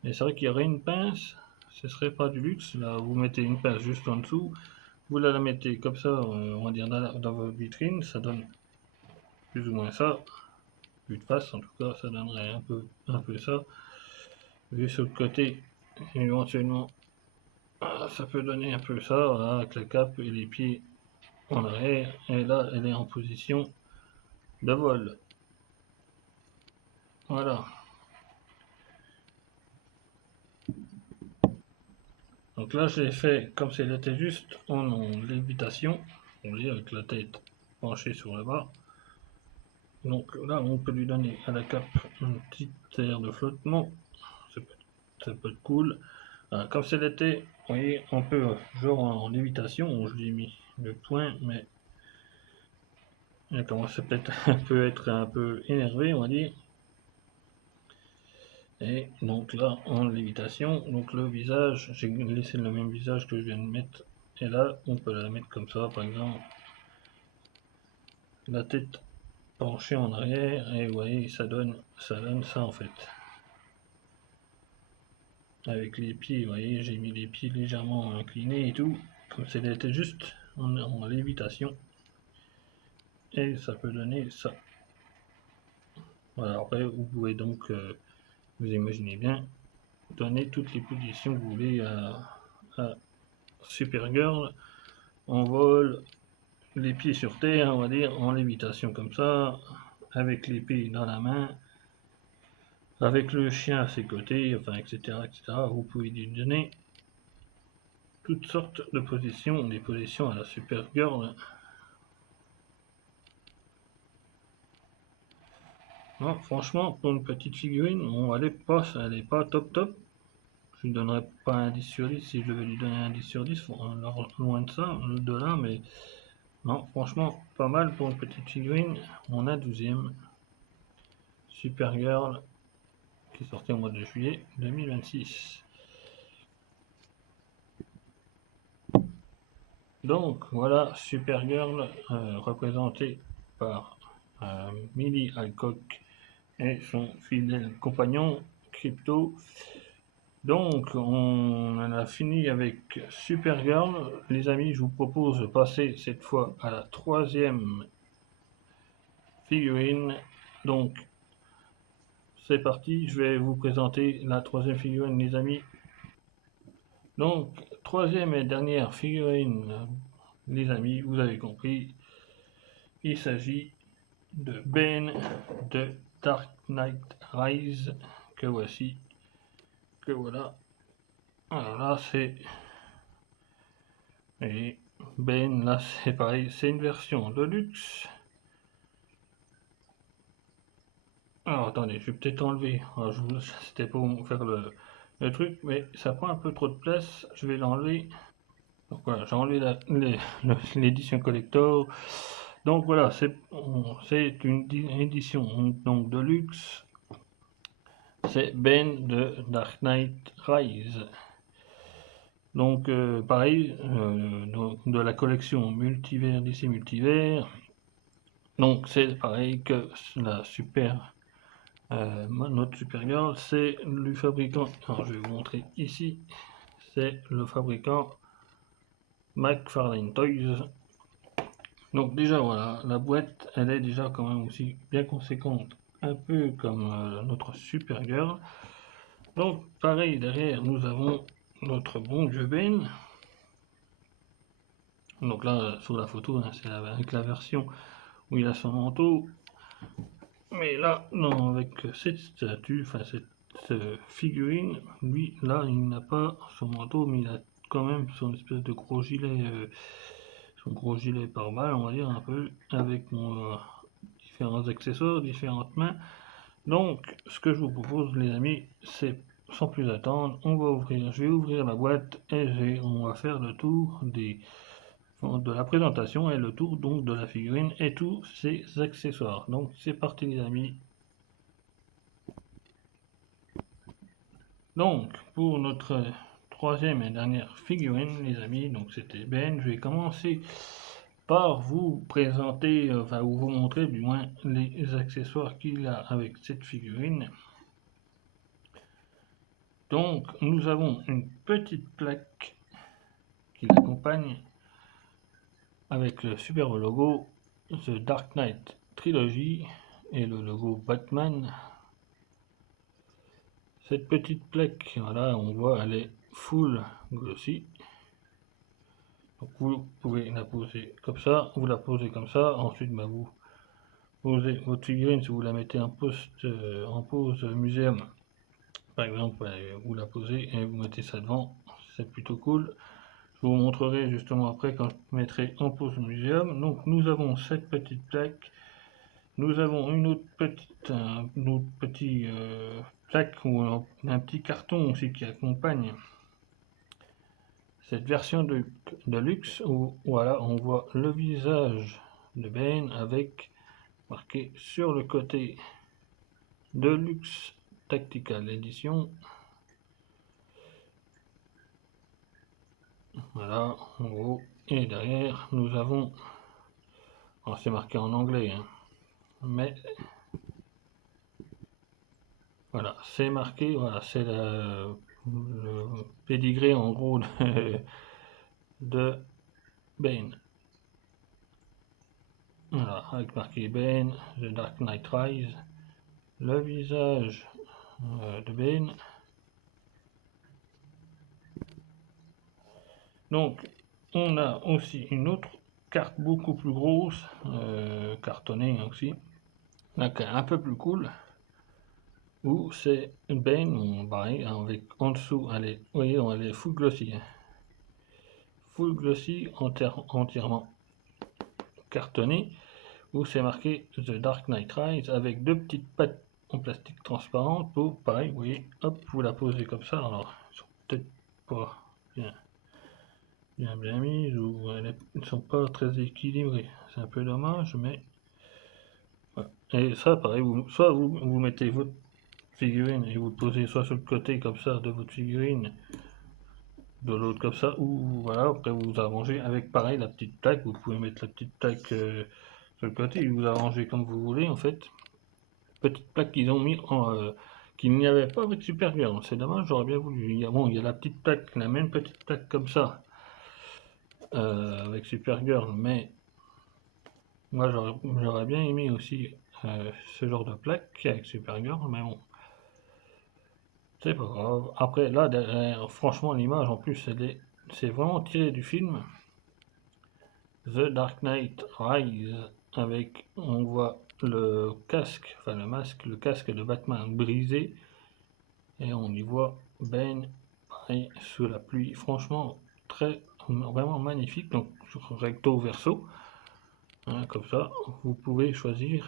Mais c'est vrai qu'il y aurait une pince, ce serait pas du luxe. Là, vous mettez une pince juste en dessous, vous la mettez comme ça, on va dire dans votre vitrine, ça donne plus ou moins ça. Vu de face, en tout cas, ça donnerait un peu ça. Vu sur le côté, éventuellement, ça peut donner un peu ça, voilà, avec la cape et les pieds en arrière. Et là, elle est en position de vol. Voilà. Donc là, j'ai fait comme si elle était juste en lévitation, on dit avec la tête penchée sur le bas. Donc là, on peut lui donner à la cape une petite aire de flottement. Ça peut être cool. Comme c'est l'été, vous voyez, on peut, genre en lévitation, je lui ai mis le point, mais elle commence peut-être être un peu énervé, on va dire. Et donc là, en lévitation, donc le visage, j'ai laissé le même visage que je viens de mettre. Et là, on peut la mettre comme ça, par exemple. La tête penchée en arrière, et vous voyez, ça donne ça en fait. Avec les pieds, vous voyez, j'ai mis les pieds légèrement inclinés et tout, comme si elle était juste en lévitation. Et ça peut donner ça. Voilà, après, vous pouvez donc, vous imaginez bien, donner toutes les positions que vous voulez à Supergirl, en vol, les pieds sur terre, on va dire, en lévitation comme ça, avec l'épée dans la main, avec le chien à ses côtés, enfin, etc., etc. Vous pouvez lui donner toutes sortes de positions, des positions à la Supergirl. Non, franchement, pour une petite figurine, bon, elle est pas top top. Je lui donnerais pas un 10 sur 10 si je devais lui donner un 10 sur 10, loin de ça, de là, mais non, franchement, pas mal pour une petite figurine. On a 12e Supergirl qui est sorti au mois de juillet 2026. Donc voilà, Supergirl représentée par Millie Alcock et son fidèle compagnon Crypto. Donc on en a fini avec Supergirl. Les amis, je vous propose de passer cette fois à la troisième figurine. Donc c'est parti, je vais vous présenter la troisième figurine, les amis. Donc troisième et dernière figurine, les amis, vous avez compris, il s'agit de Ben de Dark Knight Rise, que voici, que voilà. Alors là c'est... Et Ben, là c'est pareil, c'est une version de luxe. Alors attendez, je vais peut-être enlever, c'était pour faire le truc, mais ça prend un peu trop de place, je vais l'enlever. Donc voilà, j'ai enlevé l'édition collector. Donc voilà, c'est une édition donc de luxe. C'est Ben de Dark Knight Rise. Donc pareil, donc, de la collection Multivers DC Multivers. Donc c'est pareil que la notre Supergirl, c'est le fabricant. Alors je vais vous montrer ici. C'est le fabricant McFarlane Toys. Donc déjà voilà, la boîte elle est déjà quand même aussi bien conséquente, un peu comme notre Supergirl. Donc pareil, derrière nous avons notre bon vieux Ben. Donc là sur la photo, hein, c'est avec la version où il a son manteau. Mais là, non, avec cette statue, enfin cette figurine, lui là il n'a pas son manteau, mais il a quand même son espèce de gros gilet. Son gros gilet pare-balles, on va dire un peu, avec différents accessoires, différentes mains. Donc, ce que je vous propose, les amis, c'est sans plus attendre, je vais ouvrir la boîte et on va faire le tour de la présentation et le tour donc de la figurine et tous ses accessoires. Donc, c'est parti, les amis. Donc, pour notre troisième et dernière figurine, les amis. Donc c'était Ben. Je vais commencer par vous présenter, enfin vous montrer du moins les accessoires qu'il a avec cette figurine. Donc nous avons une petite plaque qui l'accompagne avec le superbe logo The Dark Knight Trilogy et le logo Batman. Cette petite plaque, voilà, on voit, elle est full glossy. Donc vous pouvez la poser comme ça, vous la posez comme ça, ensuite vous posez votre figurine si vous la mettez en pose muséum. Par exemple, vous la posez et vous mettez ça devant, c'est plutôt cool. Je vous montrerai justement après quand je mettrai en pose muséum. Donc nous avons cette petite plaque. Nous avons une autre petite, plaque ou un petit carton aussi qui accompagne cette version de luxe où voilà, on voit le visage de Ben avec marqué sur le côté de luxe Tactical Edition. Voilà, en haut et derrière, nous avons, alors c'est marqué en anglais, hein, mais voilà, c'est marqué, voilà, c'est le pédigré en gros de Ben. Voilà, avec marqué Ben, The Dark Knight Rise, le visage de Ben. Donc, on a aussi une autre carte beaucoup plus grosse, cartonnée aussi, là, un peu plus cool, où c'est Ben, pareil, avec en dessous, vous voyez, elle est full glossy. Full glossy, entièrement cartonné, où c'est marqué The Dark Knight Rise avec deux petites pattes en plastique transparente pour, pareil, vous voyez, hop, vous la posez comme ça. Alors, ils sont peut-être pas bien mises ou elles ne sont pas très équilibrées. C'est un peu dommage, mais voilà. Et ça, pareil, soit vous mettez votre figurine et vous le posez soit sur le côté comme ça de votre figurine, de l'autre comme ça, ou voilà, après vous arrangez avec pareil la petite plaque. Vous pouvez mettre la petite plaque sur le côté et vous arrangez comme vous voulez en fait. Petite plaque qu'ils ont mis qu'il n'y avait pas avec Supergirl. C'est dommage, j'aurais bien voulu. Il y a la petite plaque, la même petite plaque comme ça avec Supergirl, mais moi j'aurais bien aimé aussi ce genre de plaque avec Supergirl, mais bon, c'est pas grave. Après là, derrière, franchement, l'image en plus, c'est vraiment tiré du film The Dark Knight Rise, avec, on voit le casque, enfin le masque, le casque de Batman brisé, et on y voit Ben pareil, sous la pluie. Franchement, vraiment magnifique. Donc recto verso, hein, comme ça, vous pouvez choisir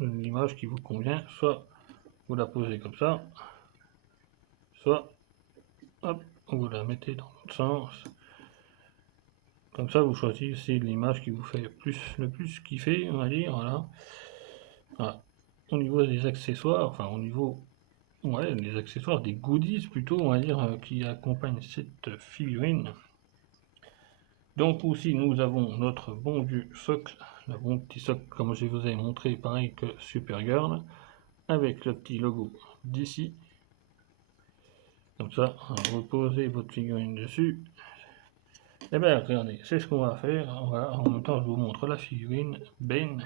l'image qui vous convient. Soit vous la posez comme ça, soit hop, vous la mettez dans l'autre sens. Comme ça, vous choisissez l'image qui vous fait le plus kiffer, on va dire. Voilà. Au niveau des accessoires, enfin au niveau, ouais, des accessoires, des goodies plutôt, on va dire, qui accompagnent cette figurine. Donc aussi, nous avons notre bon vieux socle, le bon petit socle comme je vous ai montré, pareil que Supergirl, avec le petit logo d'ici. Comme ça, vous posez votre figurine dessus. Et bien regardez, c'est ce qu'on va faire. Voilà, en même temps, je vous montre la figurine Ben.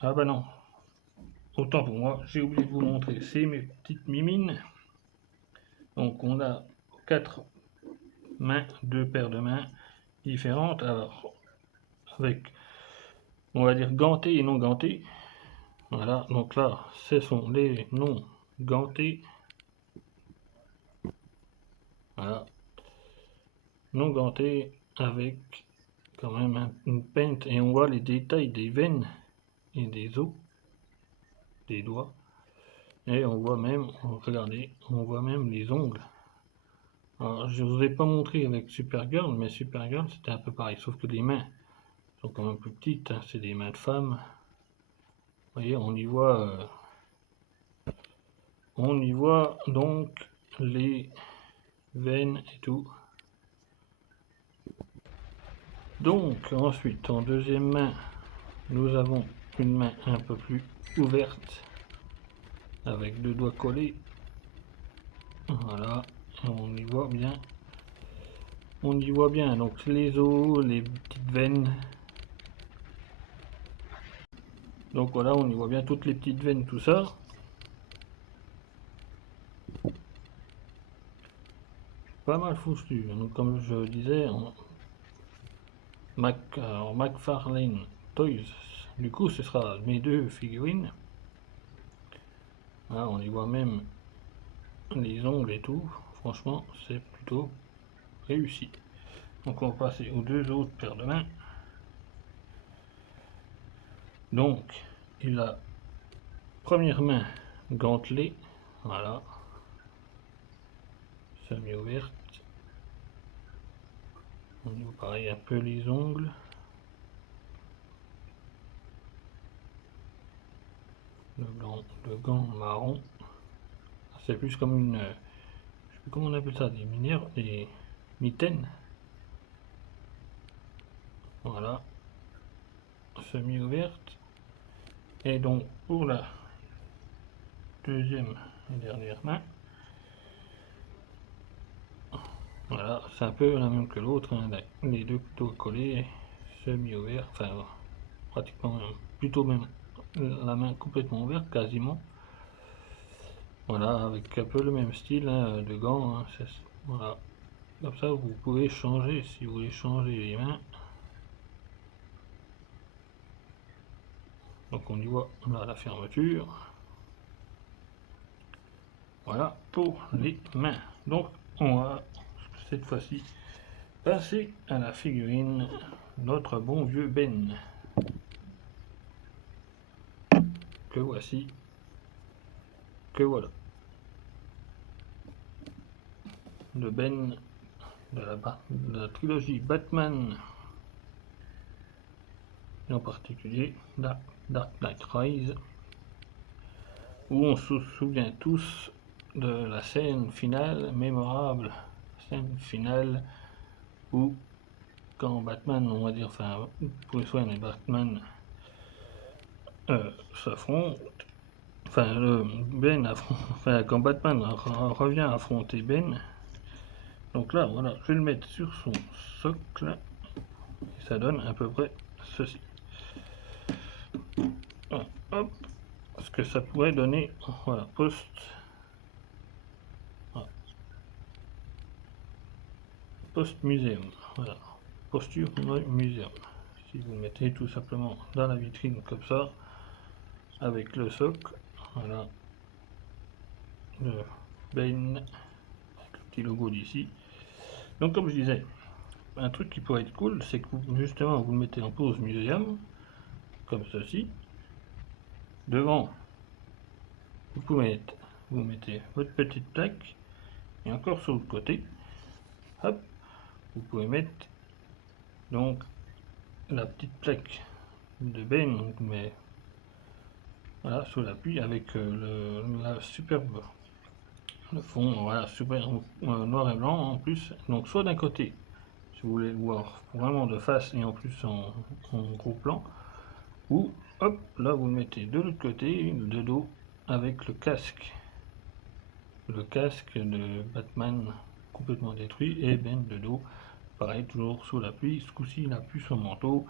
Ah bah non, autant pour moi, j'ai oublié de vous montrer, c'est mes petites mimines. Donc on a 4 mains, 2 paires de mains différentes, alors avec, on va dire, gantés et non gantés. Voilà, donc là, ce sont les non gantés. Voilà, non gantés avec quand même une peinte, et on voit les détails des veines et des os des doigts. Et on voit même, regardez, on voit même les ongles. Alors, je vous ai pas montré avec Supergirl, mais Supergirl c'était un peu pareil, sauf que les mains sont quand même plus petites, hein, c'est des mains de femme. Vous voyez, on y voit donc les veines et tout. Donc ensuite en deuxième main, nous avons une main un peu plus ouverte avec 2 doigts collés. Voilà, on y voit bien. On y voit bien donc les os, les petites veines. Donc voilà, on y voit bien toutes les petites veines, tout ça. Pas mal foutu. Donc comme je disais, en McFarlane Toys, du coup ce sera mes 2 figurines. Là, on y voit même les ongles et tout. Franchement, c'est plutôt réussi. Donc on va passer aux 2 autres paires de mains. Donc il a première main gantelée, voilà, semi-ouverte. On voit pareil un peu les ongles. Le gant marron. C'est plus comme une, je sais plus comment on appelle ça, des minières, des mitaines. Voilà, semi-ouverte. Et donc pour la deuxième et dernière main, voilà, c'est un peu la même que l'autre, hein, les 2 couteaux collés, semi-ouverts, enfin pratiquement, plutôt même la main complètement ouverte, quasiment. Voilà, avec un peu le même style hein, de gants, hein, voilà. Comme ça vous pouvez changer, si vous voulez changer les mains. Donc on y voit là la fermeture. Voilà pour les mains. Donc on va cette fois-ci passer à la figurine, notre bon vieux Ben. Que voici, que voilà. Le Ben de la trilogie Batman, et en particulier Dark Knight Rise, où on se souvient tous de la scène finale, mémorable scène finale, où quand Batman, on va dire, enfin Bruce Wayne et Batman s'affrontent, enfin Ben affronte, enfin quand Batman revient affronter Ben, donc là voilà, je vais le mettre sur son socle, et ça donne à peu près ceci. Voilà, hop, ce que ça pourrait donner, voilà, post-muséum, voilà, posture muséum. Si vous le mettez tout simplement dans la vitrine comme ça, avec le socle, voilà, le Bane, avec le petit logo d'ici. Donc comme je disais, un truc qui pourrait être cool, c'est que vous, justement vous le mettez en pose muséum, comme ceci. Devant, vous mettez votre petite plaque, et encore sur le côté, hop, vous pouvez mettre donc la petite plaque de Ben, donc, mais voilà, sous l'appui avec la superbe, le fond, voilà, super noir et blanc en plus. Donc soit d'un côté, si vous voulez le voir vraiment de face et en plus en gros plan, ou hop, là vous le mettez de l'autre côté, de dos, avec le casque de Batman complètement détruit, et Ben de dos, pareil, toujours sous l'appui. Ce coup-ci il n'a plus son manteau.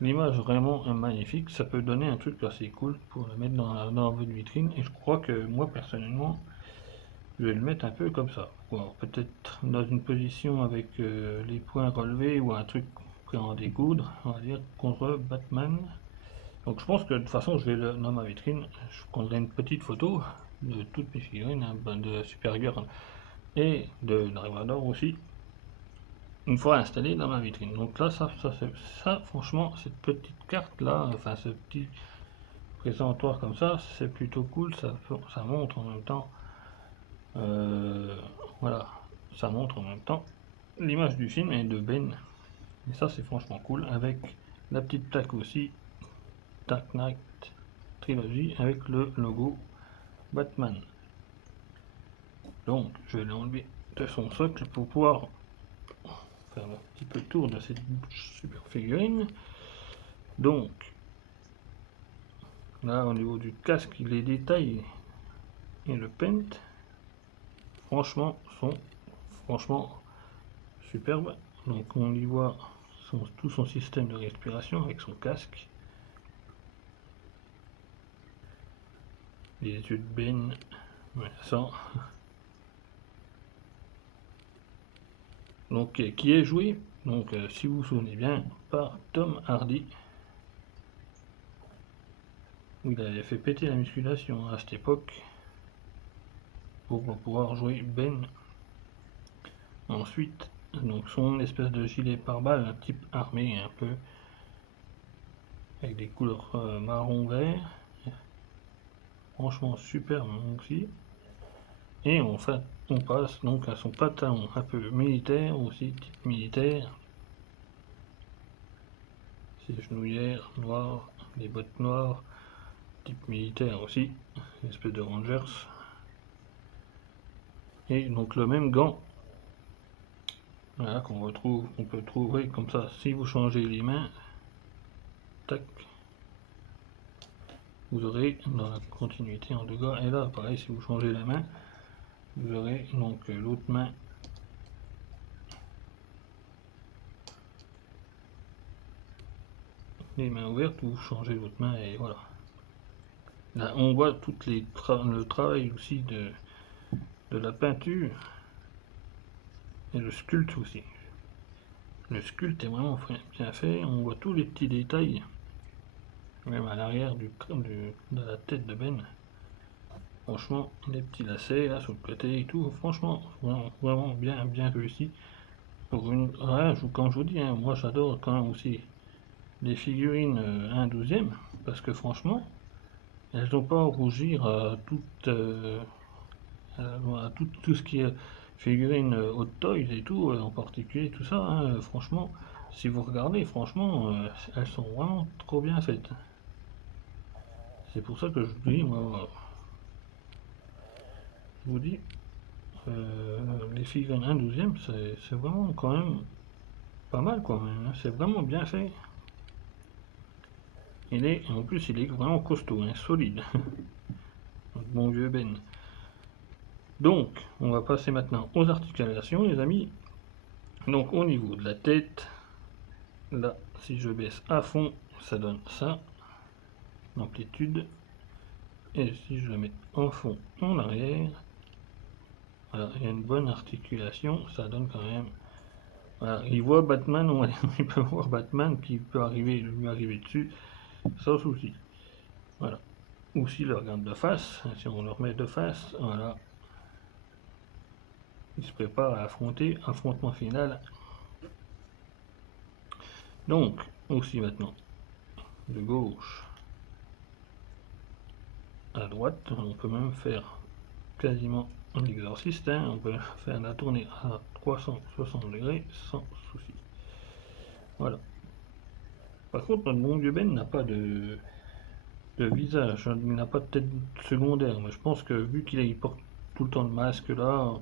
L'image vraiment magnifique, ça peut donner un truc assez cool pour le mettre dans votre vitrine, et je crois que moi personnellement je vais le mettre un peu comme ça, peut-être dans une position avec les poings relevés ou un truc prêt à en découdre, on va dire, contre Batman. Donc je pense que de toute façon je vais dans ma vitrine, je prendrai une petite photo de toutes mes figurines, hein, de Supergirl et de Dark Vador aussi, une fois installé dans ma vitrine. Donc là, ça franchement, cette petite carte là, enfin ce petit présentoir comme ça, c'est plutôt cool, ça montre en même temps, voilà, ça montre en même temps l'image du film et de Ben, et ça c'est franchement cool, avec la petite plaque aussi, Dark Knight Trilogy, avec le logo Batman. Donc je vais l'enlever de son socle pour pouvoir faire un petit peu le tour de cette super figurine. Donc là au niveau du casque, les détails et le paint franchement sont superbes. Donc on y voit tout son système de respiration avec son casque, les yeux de Ben, ça. Donc qui est joué, donc si vous vous souvenez bien, par Tom Hardy. Il avait fait péter la musculation à cette époque pour pouvoir jouer Ben. Ensuite, donc son espèce de gilet pare-balles, un type armé un peu, avec des couleurs marron vert, franchement superbe aussi. Et on passe donc à son pantalon un peu militaire aussi, type militaire, ses genouillères noires, les bottes noires, type militaire aussi, une espèce de Rangers. Et donc le même gant, voilà, qu'on peut trouver comme ça. Si vous changez les mains, tac, vous aurez dans la continuité en deux gars. Et là, pareil, si vous changez la main, vous aurez donc l'autre main. Les mains ouvertes, vous changez l'autre main et voilà. Là, on voit le travail aussi de la peinture et le sculpte aussi. Le sculpte est vraiment bien fait, on voit tous les petits détails, même à l'arrière de la tête de Ben. Franchement, les petits lacets là sur le côté et tout, franchement, vraiment bien réussi. Pour une rage, quand je vous dis, hein, moi j'adore quand même aussi les figurines 1/12e, parce que franchement, elles n'ont pas à rougir à tout ce qui est figurines Hot Toys et tout, en particulier tout ça, hein, franchement, si vous regardez, franchement, elles sont vraiment trop bien faites. C'est pour ça que je vous dis, moi, je vous dis, les figurines 1/12e, c'est vraiment quand même pas mal quoi même, hein, c'est vraiment bien fait. En plus, il est vraiment costaud, hein, solide. Mon vieux Ben. Donc, on va passer maintenant aux articulations, les amis. Donc, au niveau de la tête, là, si je baisse à fond, ça donne ça, l'amplitude. Et si je le mets en fond, en arrière, voilà, il y a une bonne articulation, ça donne quand même. Voilà, il voit Batman, il peut voir Batman qui peut lui arriver dessus, sans souci. Voilà. Ou s'il le regarde de face, si on le remet de face, voilà. Il se prépare à affronter affrontement final. Donc, aussi maintenant, de gauche à droite, on peut même faire quasiment un exorciste, hein, on peut faire la tournée à 360 degrés sans souci. Voilà. Par contre, notre bon vieux Ben n'a pas de visage, il n'a pas de tête secondaire, mais je pense que vu qu'il porte tout le temps le masque là,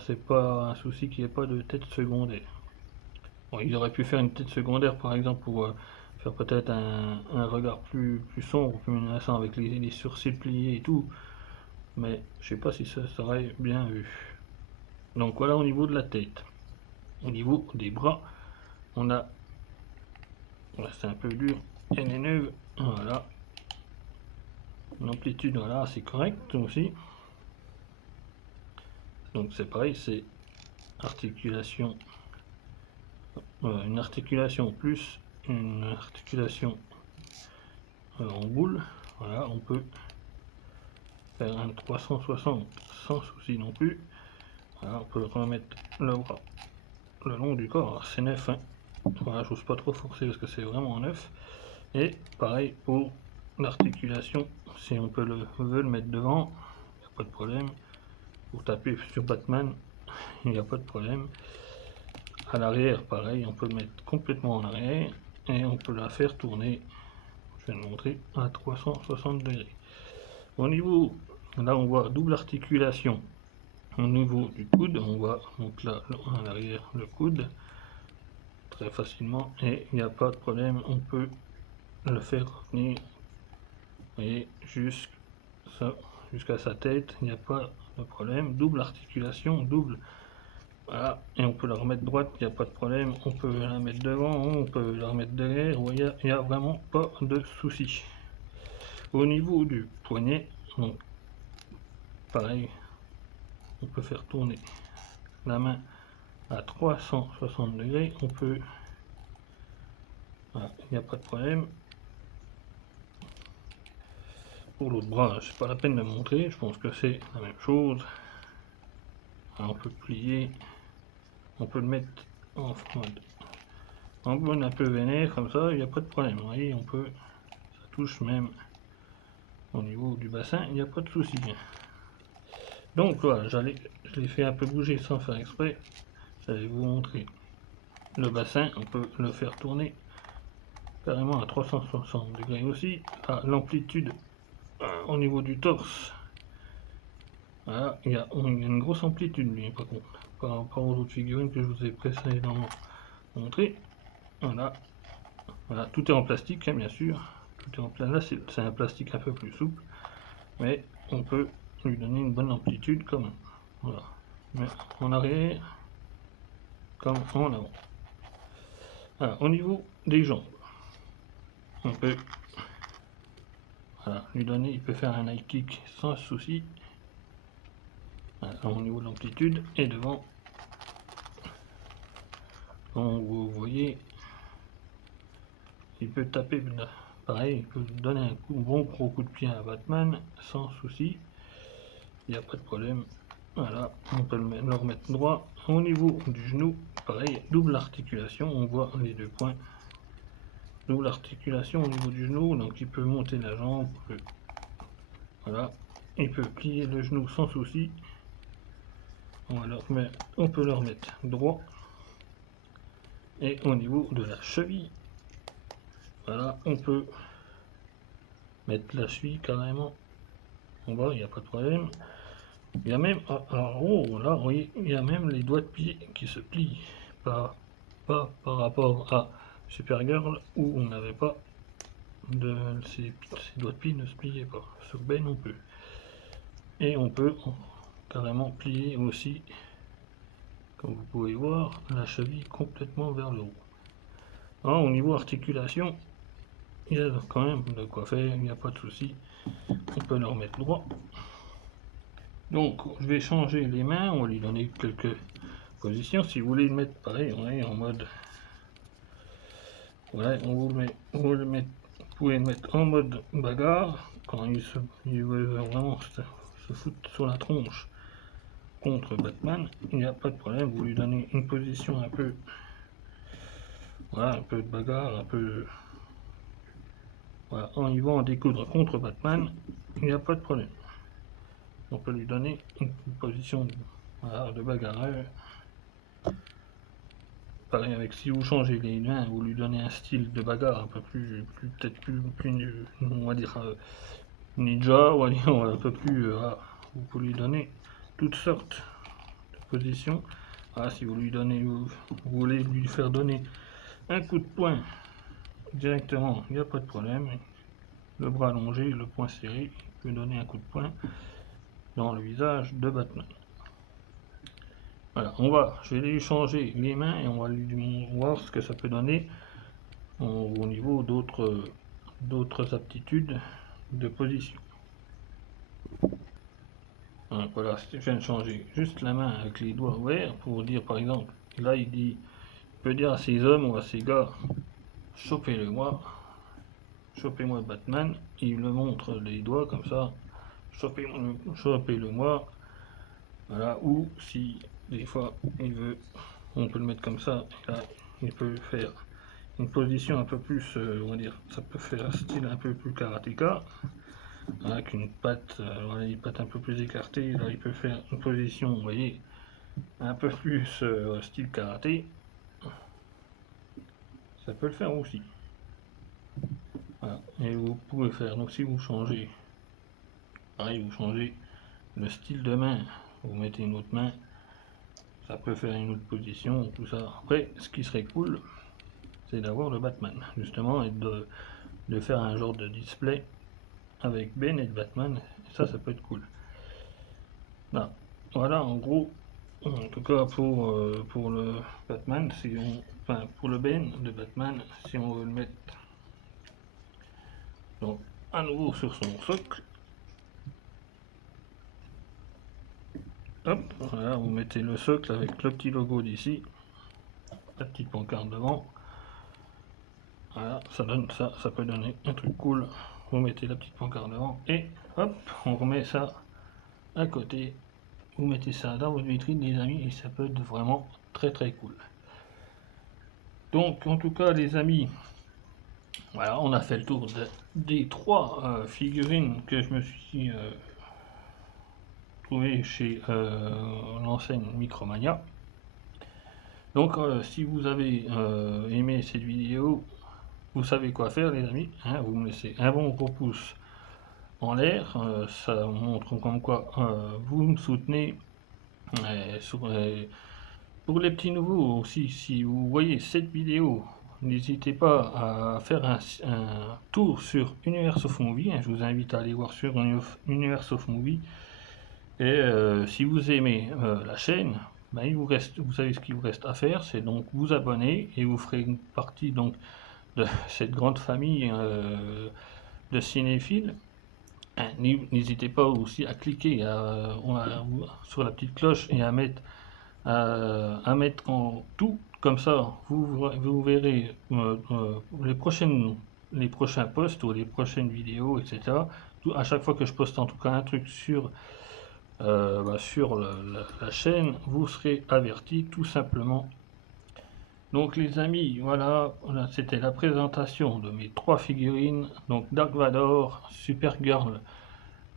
c'est pas un souci qu'il n'y ait pas de tête secondaire. Bon, il aurait pu faire une tête secondaire par exemple pour faire peut-être un regard plus sombre, plus menaçant avec les sourcils pliés et tout, mais je sais pas si ça serait bien vu. Donc voilà au niveau de la tête. Au niveau des bras, on a, c'est un peu dur, NN9, voilà. L'amplitude, voilà, c'est correct aussi. Donc c'est pareil, c'est articulation, une articulation plus une articulation en boule. Voilà, on peut faire un 360 sans souci non plus. Voilà, on peut remettre le bras le long du corps, c'est neuf, hein. Voilà, j'ose pas trop forcer parce que c'est vraiment neuf. Et pareil pour l'articulation, si on veut le mettre devant, il n'y a pas de problème. Pour taper sur Batman, il n'y a pas de problème. À l'arrière, pareil, on peut le mettre complètement en arrière et on peut la faire tourner, je vais le montrer, à 360 degrés. Au niveau Là on voit double articulation au niveau du coude, on voit donc là à l'arrière le coude très facilement et il n'y a pas de problème, on peut le faire revenir et jusqu'à sa tête, il n'y a pas de problème. Double articulation, double, voilà, et on peut la remettre droite, il n'y a pas de problème, on peut la mettre devant, on peut la remettre derrière, il n'y a vraiment pas de souci. Au niveau du poignet, donc pareil, on peut faire tourner la main à 360 degrés, on peut, voilà, il n'y a pas de problème. Pour l'autre bras, c'est pas la peine de montrer, je pense que c'est la même chose. Alors, on peut plier, on peut le mettre en mode un peu vénère, comme ça, il n'y a pas de problème. Vous voyez, on peut, ça touche même au niveau du bassin, il n'y a pas de souci. Donc voilà, je l'ai fait un peu bouger sans faire exprès. J'allais vous montrer le bassin, on peut le faire tourner carrément à 360 degrés aussi. À l'amplitude au niveau du torse, voilà, il y a une grosse amplitude lui par contre, par rapport aux autres figurines que je vous ai précédemment montré. Voilà, voilà, tout est en plastique, hein, bien sûr. Tout est en là, c'est un plastique un peu plus souple, mais on peut lui donner une bonne amplitude comme voilà, mais en arrière comme en avant. Voilà, au niveau des jambes, on peut voilà, lui donner, il peut faire un high kick sans souci. Voilà, au niveau de l'amplitude et devant, comme vous voyez, il peut taper pareil, il peut donner un bon gros coup de pied à Batman sans souci, il n'y a pas de problème. Voilà, on peut le remettre droit. Au niveau du genou, pareil, double articulation, on voit les deux points. Double articulation au niveau du genou, donc il peut monter la jambe, voilà, il peut plier le genou sans souci. On peut le remettre droit. Et au niveau de la cheville, voilà, on peut mettre la cheville carrément en bas, il n'y a pas de problème. Il y a même, oh, là, vous voyez, il y a même les doigts de pied qui se plient, pas par rapport à Supergirl où on n'avait pas de ces doigts de pied ne se pliaient pas. Sur Ben on peut, et on peut carrément plier aussi, comme vous pouvez voir, la cheville complètement vers le haut. Alors, au niveau articulation, il y a quand même de quoi faire, il n'y a pas de souci, on peut le remettre droit. Donc je vais changer les mains, on va lui donner quelques positions. Si vous voulez le mettre pareil, on est en mode, ouais, vous pouvez le mettre en mode bagarre quand il veut vraiment se foutre sur la tronche contre Batman, il n'y a pas de problème, vous lui donnez une position un peu, voilà, un peu de bagarre, un peu, voilà, en y va en découdre contre Batman, il n'y a pas de problème. On peut lui donner une position voilà, de bagarreur. Pareil avec si vous changez les mains, vous lui donnez un style de bagarre un peu peut-être plus, on va dire ninja, on va dire un peu plus, voilà. Vous pouvez lui donner toutes sortes de positions. Voilà, si vous lui donnez, vous voulez lui faire donner un coup de poing directement, il n'y a pas de problème. Le bras allongé, le poing serré, il peut donner un coup de poing dans le visage de Batman. Voilà, je vais lui changer les mains et on va lui voir ce que ça peut donner au niveau d'autres aptitudes de position. Voilà, je viens de changer juste la main avec les doigts ouverts pour dire par exemple, là il peut dire à ses hommes ou à ses gars, chopez-le-moi, chopez-moi Batman, il le montre les doigts comme ça, chopez-le-moi, voilà, ou si des fois il veut, on peut le mettre comme ça, et là il peut faire une position un peu plus, on va dire, ça peut faire un style un peu plus karatéka, avec une patte, voilà, une patte un peu plus écartée, là il peut faire une position, vous voyez, un peu plus style karaté, ça peut le faire aussi. Voilà. Et vous pouvez faire, donc si vous changez, pareil, vous changez le style de main, vous mettez une autre main, ça peut faire une autre position, tout ça. Après, ce qui serait cool, c'est d'avoir le Batman, justement, et de faire un genre de display avec Ben et le Batman, ça peut être cool. Voilà, en gros, en tout cas pour le Batman, si on, enfin pour le Ben de Batman, si on veut le mettre donc à nouveau sur son socle, hop, voilà, vous mettez le socle avec le petit logo d'ici, la petite pancarte devant. Voilà, ça donne ça, ça peut donner un truc cool. Vous mettez la petite pancarte devant et hop, on remet ça à côté. Vous mettez ça dans votre vitrine, les amis, et ça peut être vraiment très cool. Donc, en tout cas, les amis, voilà, on a fait le tour des 3 figurines que je me suis trouvé chez l'enseigne Micromania. Donc, si vous avez aimé cette vidéo, vous savez quoi faire, les amis, hein, vous me laissez un bon gros pouce en l'air, ça montre comme quoi vous me soutenez. Pour les petits nouveaux aussi, si vous voyez cette vidéo, n'hésitez pas à faire un tour sur Universe of Movie, hein, je vous invite à aller voir sur Universe of Movie, et si vous aimez la chaîne, ben, vous savez ce qu'il vous reste à faire, c'est donc vous abonner, et vous ferez une partie donc de cette grande famille de cinéphiles. N'hésitez pas aussi à cliquer sur la petite cloche et à mettre en tout, comme ça vous verrez les prochains posts ou les prochaines vidéos, etc. À chaque fois que je poste en tout cas un truc sur la chaîne, vous serez averti tout simplement. Donc les amis, voilà c'était la présentation de mes 3 figurines, donc Dark Vador, Supergirl,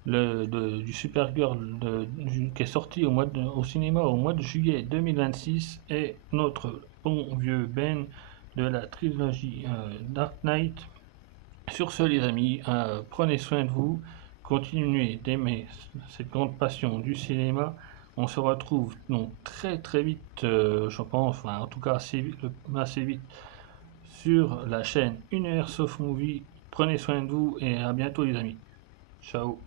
du Supergirl qui est sorti au cinéma au mois de juillet 2026, et notre bon vieux Ben de la trilogie Dark Knight. Sur ce les amis, prenez soin de vous, continuez d'aimer cette grande passion du cinéma. On se retrouve donc très vite, je pense, enfin en tout cas assez vite sur la chaîne Universe of Movie. Prenez soin de vous et à bientôt les amis. Ciao.